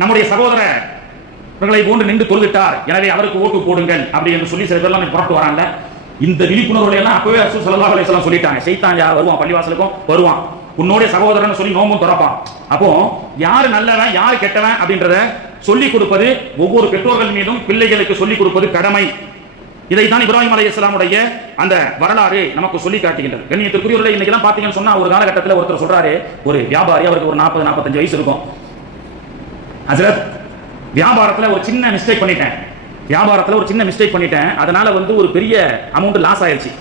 நம்முடைய சகோதரர்களை போன்று நின்று தொழுதுட்டார், எனவே அவருக்கு ஓட்டு போடுங்கள் அப்படி என்று சொல்லி சில பேர்லாம் புறப்பட்டு வராங்க. இந்த விழிப்புணர்வுகளை எல்லாம் அப்பவே ரசூல் ஸல்லல்லாஹு அலைஹி வஸல்லம் சொல்லிட்டாங்க. ஷைத்தான் யார் வருவான் பள்ளிவாசலுக்கும் வருவான், உன்னோடைய சகோதரன் சொல்லி நோம்பும் திறப்பான். அப்போ யாரு நல்லவன் யாரு கெட்டவன் அப்படின்றத சொல்லிக் கொடுப்பது ஒவ்வொரு பெற்றோர்கள் மீதும் பிள்ளைகளுக்கு சொல்லிக் கொடுப்பது கடமை. இதைத்தான் இப்ராஹிம் அலைஹிஸ்ஸலாமுடைய அந்த வரலாறு நமக்கு சொல்லி காட்டுகின்றது. கண்ணியத்திற்குரியவர்களே, இன்னைக்கு தான் பாத்தீங்கன்னு சொன்னா ஒரு காலகட்டத்தில் ஒருத்தர் சொல்றாரு, ஒரு வியாபாரி, அவருக்கு ஒரு 40-45 வயசு இருக்கும். ஹஜ்ரத், வியாபாரத்தில் ஒரு சின்ன மிஸ்டேக் பண்ணிட்டேன், அதனால வந்து ஒரு பெரிய அமௌண்ட் லாஸ் ஆயிடுச்சு.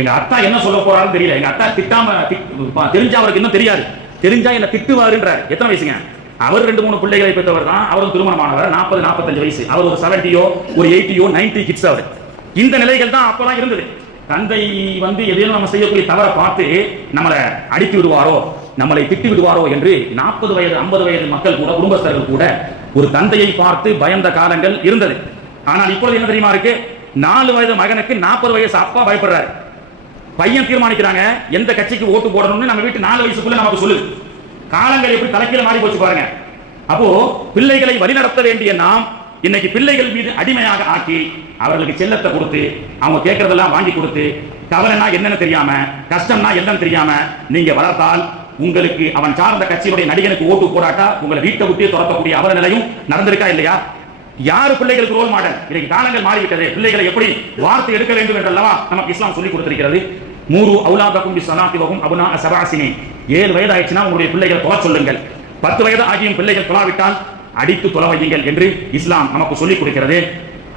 எங்க அத்தா என்ன சொல்ல போறாருன்னு தெரியல, எங்க அத்தா தெரிஞ்சா அவருக்கு இன்னும் தெரியாது, தெரிஞ்சா என்ன திட்டுவாருன்றார். எத்தனை வயசுங்க அவர்? 2-3 பிள்ளைகளை பெற்றவர் தான், அவரும் திருமணமானவர், 40-45 வயசு. அவர் ஒரு 70யோ ஒரு 80யோ 90 கிட்ஸ். அவர் இந்த நிலைகள் தான் அப்பதான் இருந்தது. தந்தை வந்து எதையும் நம்ம செய்யக்கூடிய தவறை பார்த்து நம்மளை அடித்து விடுவாரோ நம்மளை திட்டி விடுவாரோ என்று 40 வயது 50 வயது மக்கள் கூட, குடும்பஸ்தர்கள் கூட ஒரு தந்தையை பார்த்து பயந்த காலங்கள் இருந்தது. ஆனால் இப்பொழுது என்ன தெரியுமா இருக்கு, 4 வயது மகனுக்கு 40 வயசு அப்பா பயப்படுறாரு. பையன் தீர்மானிக்கிறாங்க எந்த கட்சிக்கு ஓட்டு போடணும்னு நம்ம வீட்டு 4 வயசுக்குள்ள நமக்கு சொல்லுது. காலங்கள் எப்படி தலைக்கீழ மாறி போச்சு பாருங்க. அப்போ பிள்ளைகளை வழிநடத்த வேண்டிய நாம் இன்னைக்கு பிள்ளைகள் மீது அடிமையாக ஆக்கி அவர்களுக்கு செல்லத்தை கொடுத்து அவங்க கேட்கறதெல்லாம் வாங்கி கொடுத்து கவலைனா என்னன்னு தெரியாம கஷ்டம்னா என்னன்னு தெரியாம நீங்க வளர்த்தால் உங்களுக்கு அவன் சார்ந்த கட்சியுடைய நடிகனுக்கு ஓட்டு போராட்டா உங்களை வீட்டை விட்டு துரத்தக்கூடிய அவல நிலையும் நடந்திருக்கா இல்லையா? யாரு பிள்ளைகளுக்கு ரோல் மாடல்? இன்னைக்கு காலங்கள் மாறிவிட்டது. பிள்ளைகளை எப்படி வார்த்தை எடுக்க வேண்டும் என்றல்லவா நமக்கு இஸ்லாம் சொல்லி கொடுத்திருக்கிறது. மூரு அவுலாதக்கும் பிஸ்ஸலாத்தி வஹும் அப்னா சபஅசினி. 7 வயது ஆயிடுச்சுனா உங்களுடைய பிள்ளைகளை தொழ சொல்லுங்கள். 10 வயது ஆகியும் பிள்ளைகள் தொழாவிட்டால் அடித்து தொழ வையுங்கள் என்று இஸ்லாம் நமக்கு சொல்லிக் கொடுக்கிறது.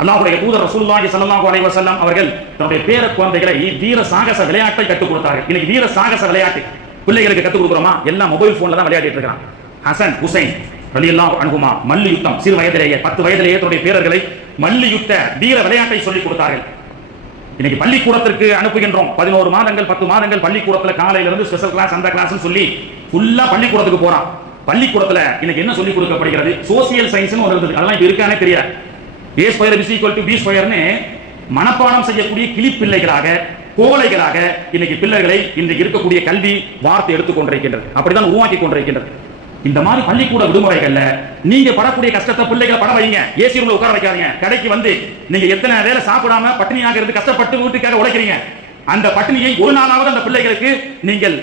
அல்லாஹ்வுடைய தூதர் ரசூலுல்லாஹி ஸல்லல்லாஹு அலைஹி வஸல்லம் அவர்கள் தன்னுடைய பேர குழந்தைகளை வீர சாகச விளையாட்டை கற்றுக் கொடுத்தார்கள். இன்னைக்கு வீர சாகச விளையாட்டு பிள்ளைகளுக்கு கற்றுக் கொடுக்கிறோமா? எல்லாம் மொபைல் போன்ல தான் விளையாடிட்டு இருக்காங்க. ஹசன் ஹுசைன் ரலியல்லாஹு அன்ஹுமா மல்லு யுத்தம், சிறு வயதிலேயே 10 வயதிலேயே தன்னுடைய பேரர்களை மல்லு யுத்த வீர விளையாட்டை சொல்லிக் கொடுத்தார்கள். இன்னைக்கு பள்ளிக்கூடத்திற்கு அனுப்புகின்றோம். 11 மாதங்கள் 10 மாதங்கள் பள்ளிக்கூடத்துல காலையில இருந்து ஸ்பெஷல் கிளாஸ் அந்த கிளாஸ் சொல்லி ஃபுல்லா பள்ளிக்கூடத்துக்கு போறான். பள்ளிக்கூடத்துல இன்னைக்கு என்ன சொல்லிக் கொடுக்கப்படுகிறது? சோசியல் சயின்ஸ்னு ஒரு இருந்தது, அதெல்லாம் இப்ப இருக்கானே தெரியாது. a square is equal to b ஸ்கொயர்னு மனப்பாடம் செய்யக்கூடிய கிளிப்பிள்ளைகளாக கோழைகளாக இன்னைக்கு பிள்ளைகளை இன்றைக்கு இருக்கக்கூடிய கல்வி வார்த்தை எடுத்துக் கொண்டிருக்கின்றது, அப்படிதான் உருவாக்கி கொண்டிருக்கின்றது. இந்த மாதிரி பள்ளிக்கூட விடுமுறைகள்ல நீங்க படக்கூடிய கஷ்டத்தை பிள்ளைகளை பட வைங்க. ஏசி ரூம்ல உட்கார வைக்காதீங்க. கடைக்கு வந்து நீங்க எத்தனை வேலை சாப்பிடாம பட்டினியாக இருந்து கஷ்டப்பட்டு வீட்டுக்காக உழைக்கிறீங்க. அந்த பட்டினியை ஒரு நாளாவது அந்த பிள்ளைகளுக்கு நீங்கள்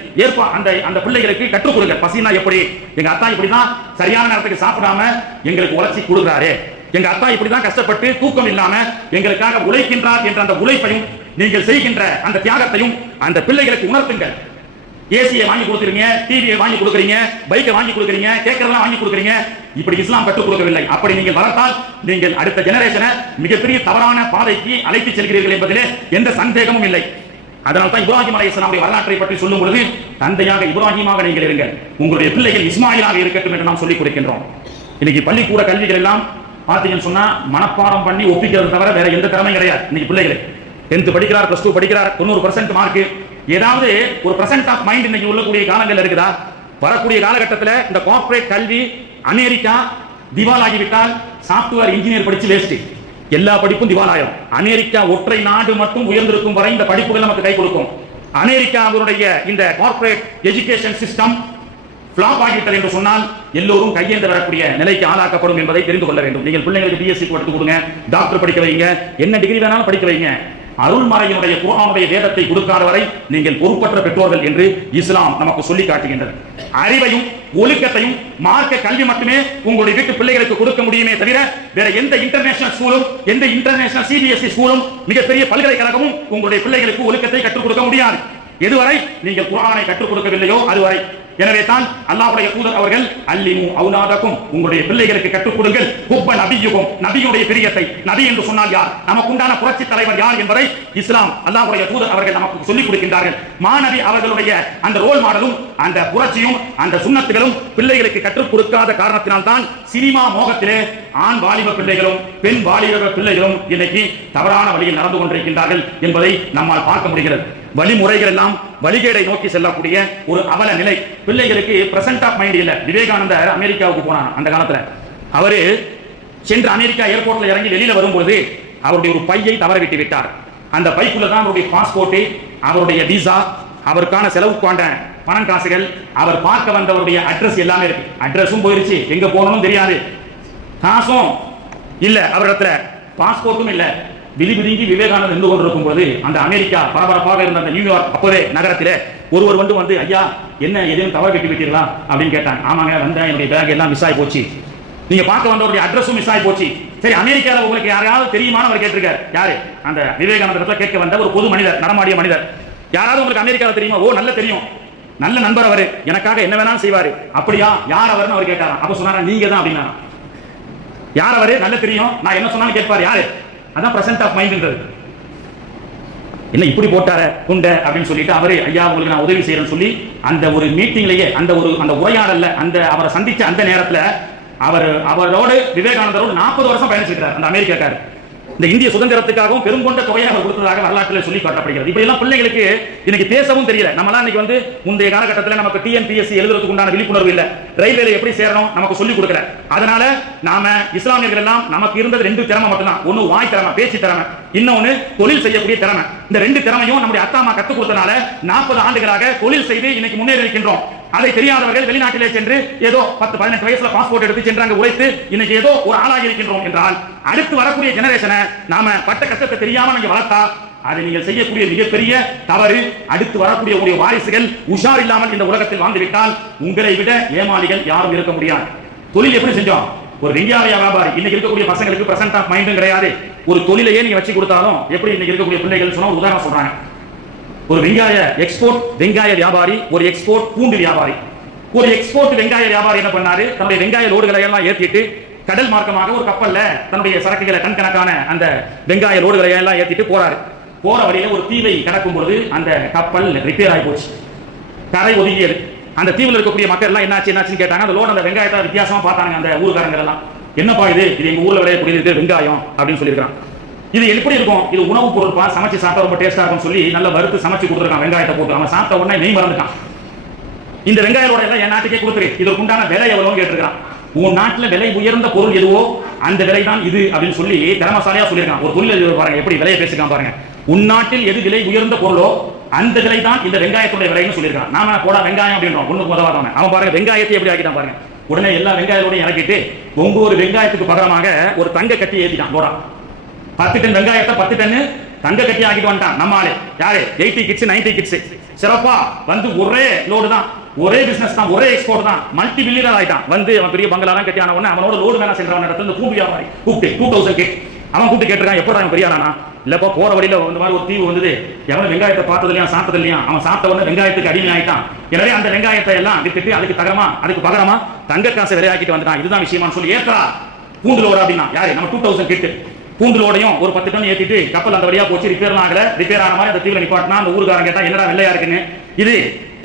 அந்த பிள்ளைகளுக்கு கற்றுக் கொடுங்க. பசினா எப்படி, எங்க அத்தா இப்படிதான் சரியான நேரத்துக்கு சாப்பிடாம எங்களுக்கு உழைச்சி கொடுக்குறாரு, எங்க அத்தா இப்படிதான் கஷ்டப்பட்டு தூக்கம் இல்லாம எங்களுக்காக உழைக்கின்றார் என்ற அந்த உழைப்பையும் நீங்கள் செய்கின்ற அந்த தியாகத்தையும் அந்த பிள்ளைகளுக்கு உணர்த்துங்கள். ஏசியை வாங்கி கொடுக்குறீங்க, டிவியை வாங்கி கொடுக்குறீங்க, பைக்கை வாங்கி கொடுக்குறீங்க, கேக்கரெல்லாம் வாங்கி கொடுக்குறீங்க. இப்படி இஸ்லாம் கற்றுக் கொடுக்கவில்லை. அப்படி நீங்கள் வளர்த்தால் நீங்கள் அடுத்த ஜெனரேஷனை மிகப்பெரிய தவறான பாதைக்கு அழைத்து செல்கிறீர்கள் என்பதிலே எந்த சந்தேகமும் இல்லை. அதனால் தான் இப்ராஹிம் அலைஹிஸ்ஸலாமுடைய வரலாற்றை பற்றி சொல்லும் பொழுது தந்தையாக இப்ராஹிமாக நீங்கள் இருங்கள், உங்களுடைய பிள்ளைகள் இஸ்மாயிலாக இருக்கட்டும் என்று நாம் சொல்லிக் கொடுக்கின்றோம். இன்னைக்கு பள்ளிக்கூட கல்விகள் எல்லாம் பார்த்தீங்கன்னு சொன்னா மனப்பாடம் பண்ணி ஒப்பிக்கிறது தவிர வேற எந்த திறமையும் கிடையாது. இன்னைக்கு பிள்ளைகள் 10th படிக்கிறார், +2 படிக்கிறார், 90% மார்க், ஏதாவது ஒரு பிரசன்ட் ஆஃப் மைண்ட் இன்னைக்கு உள்ளக்கூடிய காலங்கள் இருக்குதா? வரக்கூடிய காலகட்டத்தில் இந்த கார்ப்பரேட் கல்வி அமெரிக்கா திவாலாகிவிட்டால் சாப்ட்வேர் இன்ஜினியர் படிச்சு வேஸ்ட், எல்லா படிப்பும் திவாலாயிரும். அமெரிக்கா ஒற்றை நாடு மட்டும் உயர்ந்திருக்கும் வரை இந்த படிப்புகள் நமக்கு கை கொடுக்கும். அமெரிக்காவுடைய இந்த கார்ப்பரேட் எஜுகேஷன் சிஸ்டம் ஃபிளாப் ஆகிவிட்டது என்று சொன்னால் எல்லோரும் கையேந்து வரக்கூடிய நிலைக்கு ஆளாக்கப்படும் என்பதை தெரிந்து கொள்ள வேண்டும். நீங்கள் பிள்ளைங்களுக்கு பிஎஸ்சி எடுத்து கொடுங்க, டாக்டர் படிக்க வைங்க, என்ன டிகிரி வேணாலும் படிக்க வைங்க. அருள்மறையினுடைய குர்ஆனுடைய வேதத்தை கொடுக்காத வரை நீங்கள் பொறுப்பற்ற பெற்றோர்கள் என்று இஸ்லாம் நமக்கு சொல்லி காட்டுகின்றது. அறிவையும் ஒழுக்கத்தையும் மார்க்க கல்வி மட்டுமே உங்களுடைய வீட்டு பிள்ளைகளுக்கு கொடுக்க முடியுமே தவிர வேற எந்த இன்டர்நேஷனல் ஸ்கூலும் எந்த இன்டர்நேஷனல் சிபிஎஸ்இ ஸ்கூலும் மிகப்பெரிய பல்கலைக்கழகமும் உங்களுடைய பிள்ளைகளுக்கு ஒழுக்கத்தை கற்றுக் கொடுக்க முடியாது. எதுவரை நீங்கள் குர்ஆனை கற்றுக் கொடுக்கவில்லையோ அதுவரை. எனவே தான் அல்லாஹ்வுடைய தூதர் அவர்கள் அல்லிமு அவுலாதக்கும், உங்களுடைய பிள்ளைகளுக்கு கற்றுக் கொடுங்கள், ஹுப்ப நபியுகும், நபியுடைய பிரியத்தை. நபி என்று சொன்னால் யார், நமக்கு உண்டான புரட்சி தலைவர் யார் என்பதை இஸ்லாம் அல்லாஹ்வுடைய தூதர் அவர்கள் நமக்கு சொல்லிக் கொடுக்கின்றார்கள். மாநபி அவர்களுடைய அந்த ரோல் மாடலும் அந்த புரட்சியும் அந்த சுன்னத்துகளும் பிள்ளைகளுக்கு கற்றுக் கொடுக்காத காரணத்தினால் தான் சினிமா மோகத்திலே ஆண் வாலிப பிள்ளைகளும் பெண் வாலிப பிள்ளைகளும் இன்னைக்கு தவறான வழியில் நடந்து கொண்டிருக்கின்றார்கள் என்பதை நம்மால் பார்க்க முடிகிறது. வழிமுறைகள் எல்லாம் வழிகேடை நோக்கி செல்லக்கூடிய ஒரு அவல நிலை. பிள்ளைகளுக்கு பிரசன்ட் ஆஃப் மைண்ட் இல்ல. விவேகானந்தர் அமெரிக்காவுக்கு போனார். அந்த காலத்துல அவரு சென்று அமெரிக்கா ஏர்போர்ட்ல இறங்கி வெளியில வரும்போது அவருடைய ஒரு பையை தவற விட்டு விட்டார். அந்த பைக்குள்ள தான் அவருடைய பாஸ்போர்ட், அவருடைய விசா, அவருக்கான செலவுக்கான பணம் காசுகள், அவர் பார்க்க வந்தவருடைய அட்ரஸ் எல்லாமே இருக்கு. அட்ரஸும் போயிருச்சு, எங்க போகணும்னு தெரியாது, காசும் இல்ல அவரிடத்துல, பாஸ்போர்ட்டும் இல்ல. விதிவிதிங்கி விவேகானந்தர் நின்று கொண்டிருக்கும் போது அந்த அமெரிக்கா பரபரப்பாக இருந்த அந்த நியூயார்க் அப்பவே நகரத்திலே ஒருவர் வந்து ஐயா என்ன எதையும் தவறு கட்டி விட்டீர்களா அப்படின்னு கேட்டாங்க. ஆமாங்க, வந்தேன், என்னுடைய பேக் எல்லாம் மிஸ் ஆகி போச்சு, நீங்க பார்க்க வந்தவருடைய அட்ரஸும் மிஸ் ஆகி போச்சு. சரி, அமெரிக்காவில் உங்களுக்கு யாராவது தெரியுமான்னு அவர் கேட்டிருக்காரு. யாரு? அந்த விவேகானந்தர் கேட்க வந்த ஒரு பொது மனிதர், நடமாடிய மனிதர். யாராவது உங்களுக்கு அமெரிக்காவில் தெரியுமா? ஓ, நல்ல தெரியும், நல்ல நண்பர் அவரு, எனக்காக என்ன வேணாலும் செய்வாரு. அப்படியா, யார் அவர்னு அவர் கேட்டாராம். அப்ப சொன்னாரா, நீங்க தான் அப்படின்னா. யார் அவரு? நல்ல தெரியும், நான் என்ன சொன்னாலும் கேட்பாரு. யாரு? அதான் பிரசன்ட் ஆஃப் மைண்ட்ன்றது. என்ன இப்படி போட்டார குண்ட அப்படின்னு சொல்லிட்டு அவரே ஐயா உங்களுக்கு நான் உதவி செய்யறேன்னு சொல்லி அந்த ஒரு மீட்டிங்லயே அந்த உரையாடல்ல அவரை சந்திச்ச அந்த நேரத்துல அவரோடு விவேகானந்தரோடு 40 வருஷம் பயணிச்சிருக்கிறார் அந்த அமெரிக்காக்காரர். இந்த இந்திய சுதந்திரத்துக்காகவும் பெருங்கொண்ட தொகையை அவர் கொடுத்ததாக வரலாற்றில் சொல்லி காட்டப்படுகிறது. இப்படி எல்லாம் பிள்ளைகளுக்கு இன்னைக்கு பேசவும் தெரியல. நம்மளாம் இன்னைக்கு முந்தைய காலகட்டத்தில் நமக்கு டிஎன்பிஎஸ்சி எழுதுறதுக்கு உண்டான விழிப்புணர்வு இல்ல, ரயில்வேல எப்படி சேரணும் நமக்கு சொல்லிக் கொடுக்கல. அதனால நாம இஸ்லாமியர்கள் எல்லாம் நமக்கு இருந்தது 2 திறமை மட்டும்தான். ஒன்னு வாய் திறமை, பேச்சு திறமை, இன்னொன்னு தொழில் செய்யக்கூடிய திறமை. இந்த 2 திறமையும் நம்முடைய அப்பா அம்மா கத்துக் கொடுத்தனால 40 ஆண்டுகளாக தொழில் செய்து இன்னைக்கு முன்னேறி இருக்கின்றோம். அதை தெரியாதவர்கள் வெளிநாட்டிலே சென்று ஏதோ 10-18 வயசுல பாஸ்போர்ட் எடுத்து சென்றாங்க, உழைத்து இன்னைக்கு ஏதோ ஒரு ஆளாகி இருக்கின்றோம் என்றால் அடுத்து வரக்கூடிய ஜெனரேஷனை நாம பட்ட கஷ்டத்தை தெரியாம நீங்க வளர்த்தா அதை நீங்கள் செய்யக்கூடிய மிகப்பெரிய தவறு. அடுத்து வரக்கூடிய உங்களுடைய வாரிசுகள் உஷார் இல்லாமல் இந்த உலகத்தில் வாழ்ந்துவிட்டால் உங்களை விட ஏமாளிகள் யாரும் இருக்க முடியாது. தொழில் எப்படி செஞ்சோம்? ஒரு வெங்காய வியாபாரி இன்னைக்கு இருக்கக்கூடிய பசங்களுக்கு பிரசன்ட் ஆஃப் மைண்டும் கிடையாது. ஒரு தொழிலையே நீங்க வச்சு கொடுத்தாலும் எப்படி இன்னைக்கு இருக்கக்கூடிய பிள்ளைகள் சொன்னா ஒரு உதாரணம் சொல்றாங்க. ஒரு வெங்காய வியாபாரி, ஒரு எக்ஸ்போர்ட் பூண்டு வியாபாரி. ஒரு எக்ஸ்போர்ட் வெங்காய வியாபாரி என்ன பண்ணாரு, தன்னுடைய வெங்காய லோடுகளை எல்லாம் ஏற்றிட்டு கடல் மார்க்கமாக ஒரு கப்பல்ல தன்னுடைய சரக்குகளை கணக்கான அந்த வெங்காய லோடுகளை எல்லாம் ஏற்றிட்டு போறாரு. போற வழியில ஒரு தீவை கடக்கும் பொழுது அந்த கப்பல் ரிப்பேர் ஆகி போச்சு, கரை ஒதுங்கியது. அந்த தீவில் இருக்கக்கூடிய மக்கள் எல்லாம் என்னாச்சுன்னு கேட்டாங்க. அந்த லோடு அந்த வெங்காயத்தை வித்தியாசமா பார்த்தாங்க அந்த ஊர்காரங்க எல்லாம். என்னப்பா இது எங்க ஊர்ல விளையக்கூடிய வெங்காயம் அப்படின்னு சொல்லியிருக்காங்க. இது எப்படி இருக்கும்? இது உணவு பொருள்பா, சமைச்சு சாப்பிட்டா ரொம்ப டேஸ்டா இருக்கும் சொல்லி நல்லா வறுத்து சமைச்சு கொடுத்துருக்கான். வெங்காயத்தை போட்டு அவன் சாப்பிட்ட உடனே நெய் மறந்துட்டான். இந்த வெங்காயோட எல்லாம் என் நாட்டுக்கே கொடுத்துரு, இதற்கு உண்டான விலை எவ்வளவு கேட்டிருக்கான். உன் நாட்டுல விலை உயர்ந்த பொருள் எதுவோ அந்த விலை தான் இது அப்படின்னு சொல்லி திறமசாலையா சொல்லியிருக்கான். ஒரு தொழில் பாருங்க எப்படி விலையை பேசிருக்கான் பாருங்க. உன் நாட்டில் எது விலை உயர்ந்த பொருளோ அந்த விலை தான் இந்த வெங்காயத்துடைய விலைன்னு சொல்லியிருக்கான். நாம போடா வெங்காயம் அப்படின்றோம், ஒண்ணுக்கு உதவாதவன். அவன் பாருங்க வெங்காயத்தை எப்படி ஆக்கிட்டான் பாருங்க. உடனே எல்லா வெங்காயத்தோடையும் இறக்கிட்டு ஒவ்வொரு வெங்காயத்துக்கு பகரமாக ஒரு தங்க கட்டி ஏற்றிட்டான். போடா 10 டன் வெங்காயத்தை 10 டன் தங்க கட்டி ஆக்கிட்டு வந்துட்டான் நம்ம ஆளு. யாரு? 80 கிட்ஸ் 90 கிட்ஸ் சிறப்பா வந்து ஒரே லோடு தான், ஒரே பிசினஸ் தான், ஒரே எக்ஸ்போர்ட் தான், மல்டி பில்லியனர் ஆயிட்டான். வந்து அவன் பெரிய பங்களாலாம் கட்டி ஆன உடனே அவனோட லோடு வேணா சென்றவன் இடத்துல இந்த பூண்டு வியாபாரி கூப்பிட்டு 2000 கிட் அவன் கூப்பிட்டு கேட்டிருக்கான், எப்போ அவன் பெரியாரானா? இல்லப்பா போற வழியில இந்த மாதிரி ஒரு தீவு வந்தது, எவனும் வெங்காயத்தை பார்த்தது இல்லையா சாப்பிட்டது இல்லையா, அவன் சாப்பிட்ட உடனே வெங்காயத்துக்கு அடிமை ஆயிட்டான். எனவே அந்த வெங்காயத்தை எல்லாம் விட்டுட்டு அதுக்கு பகரமா தங்க காசை விலையாக்கிட்டு வந்துட்டான். இதுதான் விஷயமான்னு சொல்லி ஏற்றா பூண்டு லோடு அப்படின்னா யாரு? நம்ம 2000 கிட் பூண்டுலோடையும் ஒரு 10 டன் ஏத்திட்டு கப்பல் அந்த வழியா போச்சு. ரிப்பேர் ஆன மாதிரி அந்த தீவிர நிப்பாட்டினா அந்த ஊருக்காரன் கேட்டா என்னடா வெள்ளையா இருக்குன்னு, இது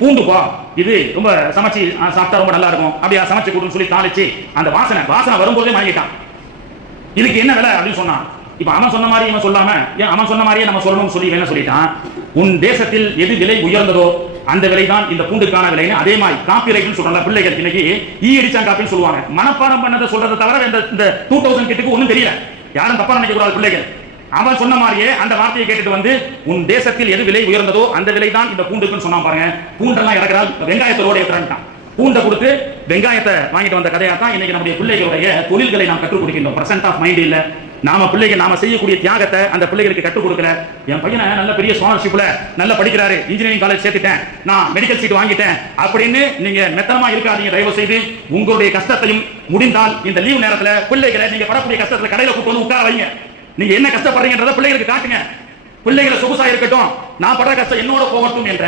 பூண்டுப்பா, இது ரொம்ப சமைச்சு சாப்பிட்டா ரொம்ப நல்லா இருக்கும், அப்படியா சமைச்சு கொடுன்னு சொல்லி தாளிச்சு அந்த வாசனை வரும்போதே வாங்கிட்டான். இதுக்கு என்ன விலை அப்படின்னு சொன்னான். இப்ப அவன் சொன்ன மாதிரி இவன் சொல்லாம அவன் சொன்ன மாதிரியே நம்ம சொல்லணும்னு சொல்லி என்ன சொல்லிட்டான், உன் தேசத்தில் எது விலை உயர்ந்ததோ அந்த விலை தான் இந்த பூண்டுக்கான விலைன்னு. அதே மாதிரி காப்பி ரைட்னு சொல்றாங்க பிள்ளைகள், இன்னைக்கு அடிச்சான் காப்பின்னு சொல்லுவாங்க. மனப்பாடம் பண்ணதை சொல்றதை தவிர இந்த 2000 கிட்டுக்கு ஒன்றும் தெரியல. யாரும் தப்பா நினைக்க கூடாது பிள்ளைகள். அவன் சொன்ன மாதிரியே அந்த வார்த்தையை கேட்டுட்டு வந்து உன் தேசத்தில் எது விலை உயர்ந்ததோ அந்த விலை தான் இந்த பூண்டுக்குன்னு சொன்னா பாருங்க. பூண்டெல்லாம் இறக்குறால் வெங்காயத்தோட ஏற்றுறான்ட்டான். பூண்டை கொடுத்து வெங்காயத்தை வாங்கிட்டு வந்த கதையா தான் இன்னைக்கு நம்முடைய பிள்ளைகளுடைய தொழில்களை நாம் கற்றுக் கொடுக்கின்றோம். பிரசன்ட் ஆஃப் மைண்ட் இல்ல, நாம செய்யக்கூடிய தியாகத்தை அந்த பிள்ளைகளுக்கு கற்றுக் கொடுக்கல. என் பையனை நல்ல பெரிய ஸ்காலர்ஷிப்ல நல்லா படிக்கிறாரு, இன்ஜினியரிங் காலேஜ் சேர்த்துட்டேன், நான் மெடிக்கல் சீட் வாங்கிட்டேன் அப்படின்னு நீங்க மெத்தனமா இருக்காதீங்க. தயவு செய்து உங்களுடைய கஷ்டத்தையும் முடிந்தால் இந்த லீவ் நேரத்துல பிள்ளைகளை நீங்க படக்கூடிய கஷ்டத்துல கடையில கூட்டு வந்து உட்கார வைங்க. நீங்க என்ன கஷ்டப்படுறீங்கன்றத பிள்ளைகளுக்கு காட்டுங்க. பிள்ளைகளை சொகுசா இருக்கட்டும், நான் படுற கஷ்டம் என்னோட போகட்டும் என்ற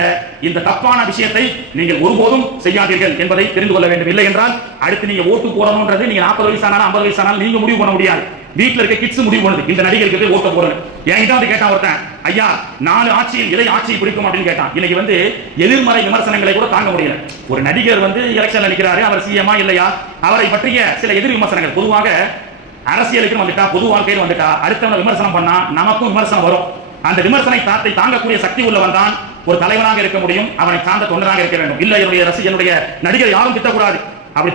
இந்த தப்பான விஷயத்தை நீங்கள் ஒருபோதும் செய்யாதீர்கள் என்பதை தெரிந்து கொள்ள வேண்டும். இல்லை என்றால் அடுத்து நீங்க ஓட்டு போடணும்ன்றது நீங்க 40 வயசானாலும் 50 வயசானாலும் நீங்க முடிவு பண்ண முடியாது. வீட்டில் இருக்க கிட்ஸ் முடிவு பண்ணுது இந்த நடிகருக்கு ஓட்ட போறது. என்கிட்ட வந்து கேட்டான் ஒருத்தன், ஐயா 4 ஆட்சியில் எதை ஆட்சியை பிடிக்கும் அப்படின்னு கேட்டான். இன்னைக்கு வந்து எதிர்மறை விமர்சனங்களை கூட தாங்க முடியல. ஒரு நடிகர் வந்து எலெக்ஷன்ல நிற்கிறாரு, அவர் சிஎம்மா இல்லையா, அவரை பற்றிய சில எதிர் விமர்சனங்கள். பொதுவாக அரசியலுக்கு வந்துட்டா, பொது வாழ்க்கையில் வந்துட்டா அடுத்தவங்க விமர்சனம் பண்ணா நமக்கும் விமர்சனம் வரும். அந்த விமர்சனத்தை தாங்கக்கூடிய சக்தி உள்ளவன் தான் ஒரு தலைவனாக இருக்க முடியும், அவனை சார்ந்த தொண்டராக இருக்க வேண்டும். இல்ல என்னுடைய நடிகர் யாரும் திட்டக்கூடாது, அப்படி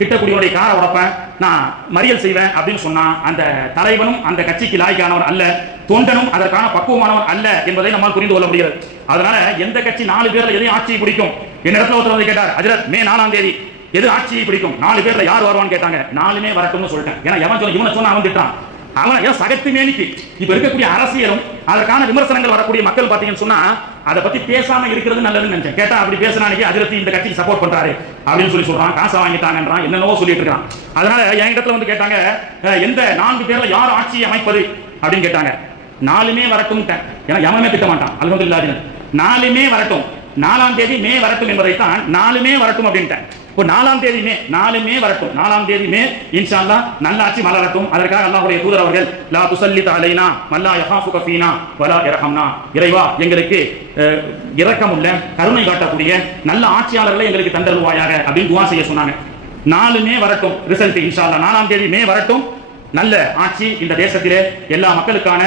திட்டக்கூடியவருடைய காரை உடப்பேன், நான் மறியல் செய்வேன் அப்படின்னு சொன்னா அந்த தலைவனும் அந்த கட்சிக்கு லாய்க்கானவன் அல்ல, தொண்டனும் அதற்கான பக்குவமானவன் அல்ல என்பதை நம்மால் புரிந்து கொள்ள முடியாது. அதனால எந்த கட்சி 4 பேர்ல எதை ஆட்சியை பிடிக்கும்? என்னிடத்துல ஒருத்தர் வந்து கேட்டார், ஹஜ்ரத் மே 4ஆம் தேதி எது ஆட்சியை பிடிக்கும்? 4 பேர்ல யார் வருவான்னு கேட்டாங்க. 4மே வரட்டும்னு சொல்லிட்டேன். ஏன்னா இவனை சொன்னா அவன் திட்டான். அவன் ஏன் சகத்து மேனிக்கு இப்ப இருக்கக்கூடிய அரசியலும் அதற்கான விமர்சனங்கள் வரக்கூடிய மக்கள் பாத்தீங்கன்னு சொன்னா அதை பத்தி பேசாம இருக்கிறது நல்லதுன்னு நினைச்சேன். கேட்டா அப்படி பேசினானே அதிரத்தி இந்த கட்சிக்கு சப்போர்ட் பண்றாரு அப்படின்னு சொல்லி சொல்றான், காசை வாங்கிட்டாங்கன்றான், என்னென்னவோ சொல்லிட்டு இருக்கான். அதனால என் இடத்துல வந்து கேட்டாங்க, எந்த 4 பேர்ல யார் ஆட்சியை அமைப்பது அப்படின்னு கேட்டாங்க. 4மே வரட்டும். ஏன்னா எவனுமே திட்ட மாட்டான். அல்ஹம்துலில்லாஹ் 4மே வரட்டும், 4ஆம் தேதி மே வரட்டும் என்பதைத்தான் 4மே வரட்டும் அப்படின்ட்டேன். 4ஆம் தேதி மே 4மே வரட்டும், 4ஆம் தேதி மே இன்ஷா அல்லாஹ் நல்ல ஆட்சி மலரட்டும். அதற்காக அல்லாஹ்வுடைய தூதர் அவர்கள் லா துஸல்லித் அலைனா மல்லா யஹாஃபுக ஃபீனா வலா யர்ஹம்னா, இறைவா எங்களுக்கு இரக்கமுள்ள கருணை காட்டக்கூடிய நல்ல ஆட்சியாளர்களை எங்களுக்கு தந்தருவாயாக அப்படின்னு துஆ செய்ய சொன்னாங்க. 4மே வரட்டும், ரிசல்ட் இன்ஷா அல்லாஹ் 4ஆம் தேதி மே வரட்டும். நல்ல ஆட்சி இந்த தேசத்திலே எல்லா மக்களுக்கான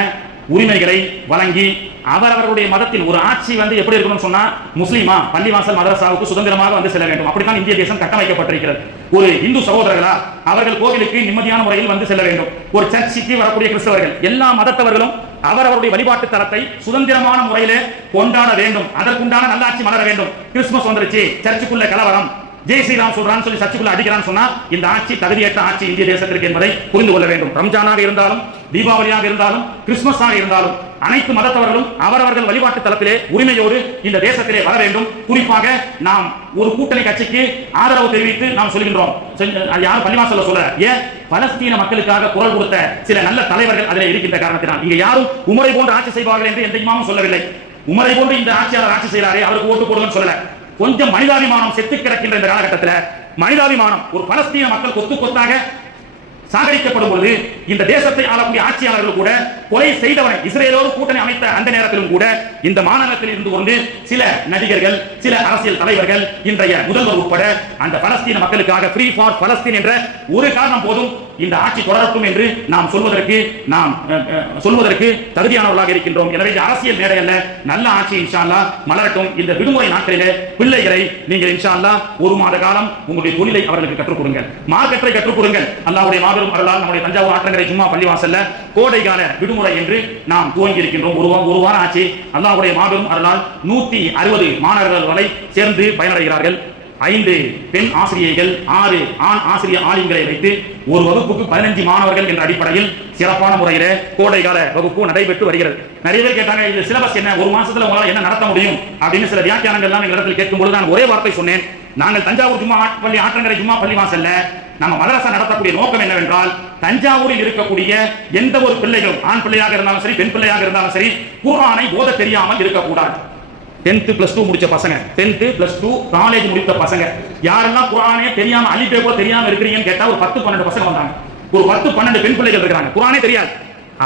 உரிமைகளை வழங்கி அவரவருடைய மதத்தின் ஒரு ஆட்சி வந்து எப்படி இருக்கணும்னு சொன்னா முஸ்லிமா பள்ளிவாசல் மதரசாவுக்கு சுதந்திரமாக வந்து செல்ல வேண்டும். அப்படித்தான் இந்திய தேசம் கட்டமைக்கப்பட்டிருக்கிறது. ஒரு இந்து சகோதரர்களா அவர்கள் கோவிலுக்கு நிம்மதியான முறையில் வந்து செல்ல வேண்டும். ஒரு சர்ச்சுக்கு வரக்கூடிய கிறிஸ்தவர்கள் எல்லா மதத்தவர்களும் அவரவருடைய வழிபாட்டு தலத்தை சுதந்திரமான முறையிலே கொண்டாட வேண்டும். அதற்குண்டான நல்லாட்சி மலர வேண்டும். கிறிஸ்துமஸ் வந்துருச்சு, சர்ச்சுக்குள்ள கலவரம், ஜெய் ஸ்ரீராம் சொல்றான்னு சொல்லி சர்ச்சுக்குள்ள அடிக்கிறான்னு சொன்னா இந்த ஆட்சி தகுதியற்ற ஆட்சி இந்திய தேசத்திற்கு என்பதை புரிந்து கொள்ள வேண்டும். ரம்ஜானாக இருந்தாலும், தீபாவளியாக இருந்தாலும், கிறிஸ்துமஸாக இருந்தாலும் அனைத்து மதத்தவர்களும் அவரவர்கள் வழிபாட்டு தலத்திலே உரிமையோடு இந்த தேசத்திலே வர வேண்டும். குறிப்பாக நாம் ஒரு கூட்டணி கட்சிக்கு ஆதரவு தெரிவித்து நாம் சொல்கின்றோம். யாரும் பள்ளிவாசல்ல சொல்ல, ஏன் பலஸ்தீன மக்களுக்காக குரல் கொடுத்த சில நல்ல தலைவர்கள் அதில் இருக்கின்ற காரணத்தினால் இங்க யாரும் உமரை போன்று ஆட்சி செய்வார்கள் என்று எந்த இமாமும் சொல்லவில்லை. உமரை போன்று இந்த ஆட்சியாளர் ஆட்சி செய்கிறாரே அவருக்கு ஓட்டு போடுங்கன்னு சொல்லல. கொஞ்சம் மனிதாபிமானம் செத்து கிடக்கின்ற இந்த காலகட்டத்தில் மனிதாபிமானம், ஒரு பலஸ்தீன மக்கள் கொத்து கொத்தாக சாகரிக்கப்படும் பொழுது இந்த தேசத்தை ஆளக்கூடிய ஆட்சியாளர்கள் கூட கொலை செய்தவனை இஸ்ரேலோடு கூட்டணி அமைத்த அந்த நேரத்திலும் கூட இந்த மாநிலத்தில் இருந்து கொண்டு சில நடிகர்கள், சில அரசியல் தலைவர்கள், இன்றைய முதல்வர் உட்பட அந்த பலஸ்தீன மக்களுக்காக ஃப்ரீ ஃபார் பலஸ்தீன் என்ற ஒரு காரணம் போதும் இந்த ஆட்சி தொடரட்டும் என்று நாம் சொல்வதற்கு தகுதியானவர்களாக இருக்கின்றோம். எனவே அரசியல் மேடையல்ல, நல்ல ஆட்சி இன்ஷா அல்லாஹ் மலரட்டும். இந்த விடுமுறை நாட்களிலே பிள்ளைகளை நீங்கள் இன்ஷா அல்லாஹ் 1 மாத காலம் உங்களுடைய தொழிலை அவர்களுக்கு கற்றுக் கொடுங்கள், மார்க்கெட்டை கற்றுக் கொடுங்கள். அல்லாஹ்வுடைய மாபெரும் அருளால் நம்முடைய தஞ்சாவூர் ஆற்றங்கரை ஜும்மா பள்ளிவாசல்ல கோடை கால விடுமுறை என்று நாம் துவங்கி இருக்கின்றோம். ஒரு வாரம் ஆட்சி. அல்லாஹ்வுடைய மாபெரும் அருளால் 160 மாணவர்கள் வரை சேர்ந்து பயனடைகிறார்கள். 5 பெண் ஆசிரியைகள், 6 ஆண் ஆசிரியர் ஆலிம்களை வைத்து ஒரு வகுப்புக்கு 15 மாணவர்கள் என்ற அடிப்படையில் சிறப்பான முறையில கோடை கால வகுப்பு நடைபெற்று வருகிறது. நிறைய பேர் கேட்டாங்க, இது சிலபஸ் என்ன, ஒரு மாசத்துல உங்களால் என்ன நடத்த முடியும் அப்படின்னு சில வியாக்கியானங்கள் எல்லாம் எங்களிடத்தில் கேட்கும்போது நான் ஒரே வார்த்தை சொன்னேன். நாங்கள் தஞ்சாவூர் ஜும்மா பள்ளி ஆற்றங்கரை ஜும்மா பள்ளி வாசல்ல நம்ம மதரசா நடத்தக்கூடிய நோக்கம் என்னவென்றால், தஞ்சாவூரில் இருக்கக்கூடிய எந்த ஒரு பிள்ளைகளும், ஆண் பிள்ளையாக இருந்தாலும் சரி பெண் பிள்ளையாக இருந்தாலும் சரி, குர்ஆனை ஓத தெரியாமல் இருக்கக்கூடாது. 10th +2 முடிச்ச பசங்க, 10th +2 காலேஜ் முடித்த பசங்க யாரெல்லாம் குர்ஆனே தெரியாம அலிஃபே கூட தெரியாம இருக்கிறீங்கன்னு கேட்டா ஒரு 10-12 பசங்க வந்தாங்க. ஒரு 10-12 பெண் பிள்ளைகள் இருக்காங்க, குர்ஆனே தெரியாது.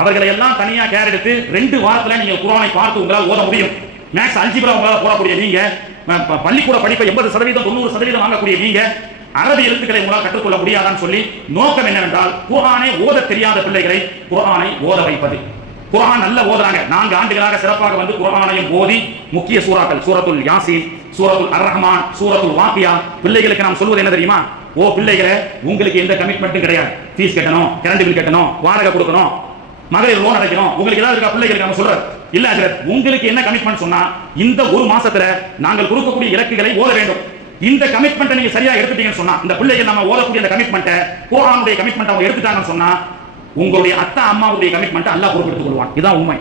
அவர்களை எல்லாம் தனியா கேர் எடுத்து 2 வாரத்துல நீங்க குர்ஆனை பார்த்து உங்களால் ஓத முடியும். மேக்ஸ் அல்ஜிப்ரா உங்களால் போடக்கூடிய நீங்க, பள்ளிக்கூட படிப்பை 80% 90% வாங்கக்கூடிய நீங்க, அரபி எழுத்துக்களை உங்களால் கற்றுக்கொள்ள முடியாதான்னு சொல்லி நோக்கம் என்னவென்றால், குர்ஆனை ஓத தெரியாத பிள்ளைகளை குர்ஆனை ஓத வைப்பது. குர்ஆன் நல்ல ஓதுறாங்க, 4 ஆண்டுகளாக சிறப்பாக வந்து குர்ஆனையும் ஓதி முக்கிய சூறாக்கள், சூரத்துல் யாசீன், சூரத்துல் அர்-ரஹ்மான், சூரத்துல் வாக்கியா. பிள்ளைகளுக்கு நாம் சொல்வது என்ன தெரியுமா? ஓ பிள்ளைகளே, உங்களுக்கு எந்த கமிட்மெண்ட்டும் கிடையாது. ஃபீஸ் கட்டணும், கரண்ட் பில் கட்டணும், வாடகை கொடுக்கணும், மகளிர் லோன் அடைக்கணும், உங்களுக்கு ஏதாவது இருக்கா? பிள்ளைகளுக்கு நம்ம சொல்றது இல்ல ஹஜ்ரத், உங்களுக்கு என்ன கமிட்மெண்ட் சொன்னா, இந்த ஒரு மாசத்துல நாங்கள் கொடுக்கக்கூடிய இலக்குகளை ஓத வேண்டும். இந்த கமிட்மெண்ட்டை நீங்க சரியா எடுத்துட்டீங்கன்னு சொன்னா, இந்த பிள்ளைகள் நம்ம ஓதக்கூடிய அந்த கமிட்மெண்ட்டை, குர்ஆனுடைய கமிட்மெண்ட் அவங்க எடுத்துட்டாங்கன்னு சொன்னா, உங்களுடைய அத்தா அம்மாவுடைய கமிட்மெண்ட் அல்லாஹ் பொறுப்பெடுத்துக் கொள்வான். இதுதான் உண்மை.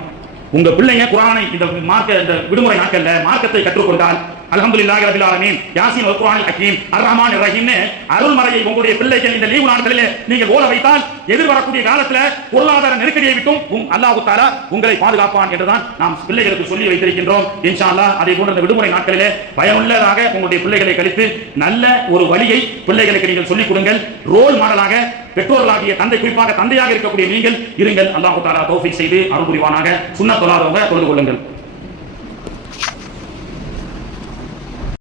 உங்க பிள்ளைங்க குர்ஆனை இந்த விடுமுறை நாட்கள்ல மார்க்கத்தை கற்றுக்கொண்டால், அல்ஹம்துலில்லாஹி ரப்பில் ஆலமீன், யாசீன் வல் குர்ஆனில் ஹக்கீம், அர்-ரஹ்மான் ரஹீம் அருள்மறையை உங்களுடைய பிள்ளைகள் இந்த லீவு நாட்களிலே நீங்கள் ஓத வைத்தால், எதிர்வரக்கூடிய காலத்துல பொருளாதார நெருக்கடியை விட்டும் அல்லாஹ் தஆலா உங்களை பாதுகாப்பான் என்றுதான் நாம் பிள்ளைகளுக்கு சொல்லி வைத்திருக்கின்றோம். இன்ஷா அல்லாஹ் அதே போன்ற இந்த விடுமுறை நாட்களிலே பயனுள்ளதாக உங்களுடைய பிள்ளைகளை கழித்து நல்ல ஒரு வழியை பிள்ளைகளுக்கு நீங்கள் சொல்லிக் கொடுங்கள். ரோல் மாடலாக பெற்றோர்களாகிய தந்தை, குறிப்பாக தந்தையாக இருக்கக்கூடிய நீங்கள் இருங்கள். அல்லாஹ் தஆலா தௌஃபீக் செய்து அருள் புரிவானாக. சுன்னத் தொழாதவங்க தொழுது கொள்ளுங்கள்.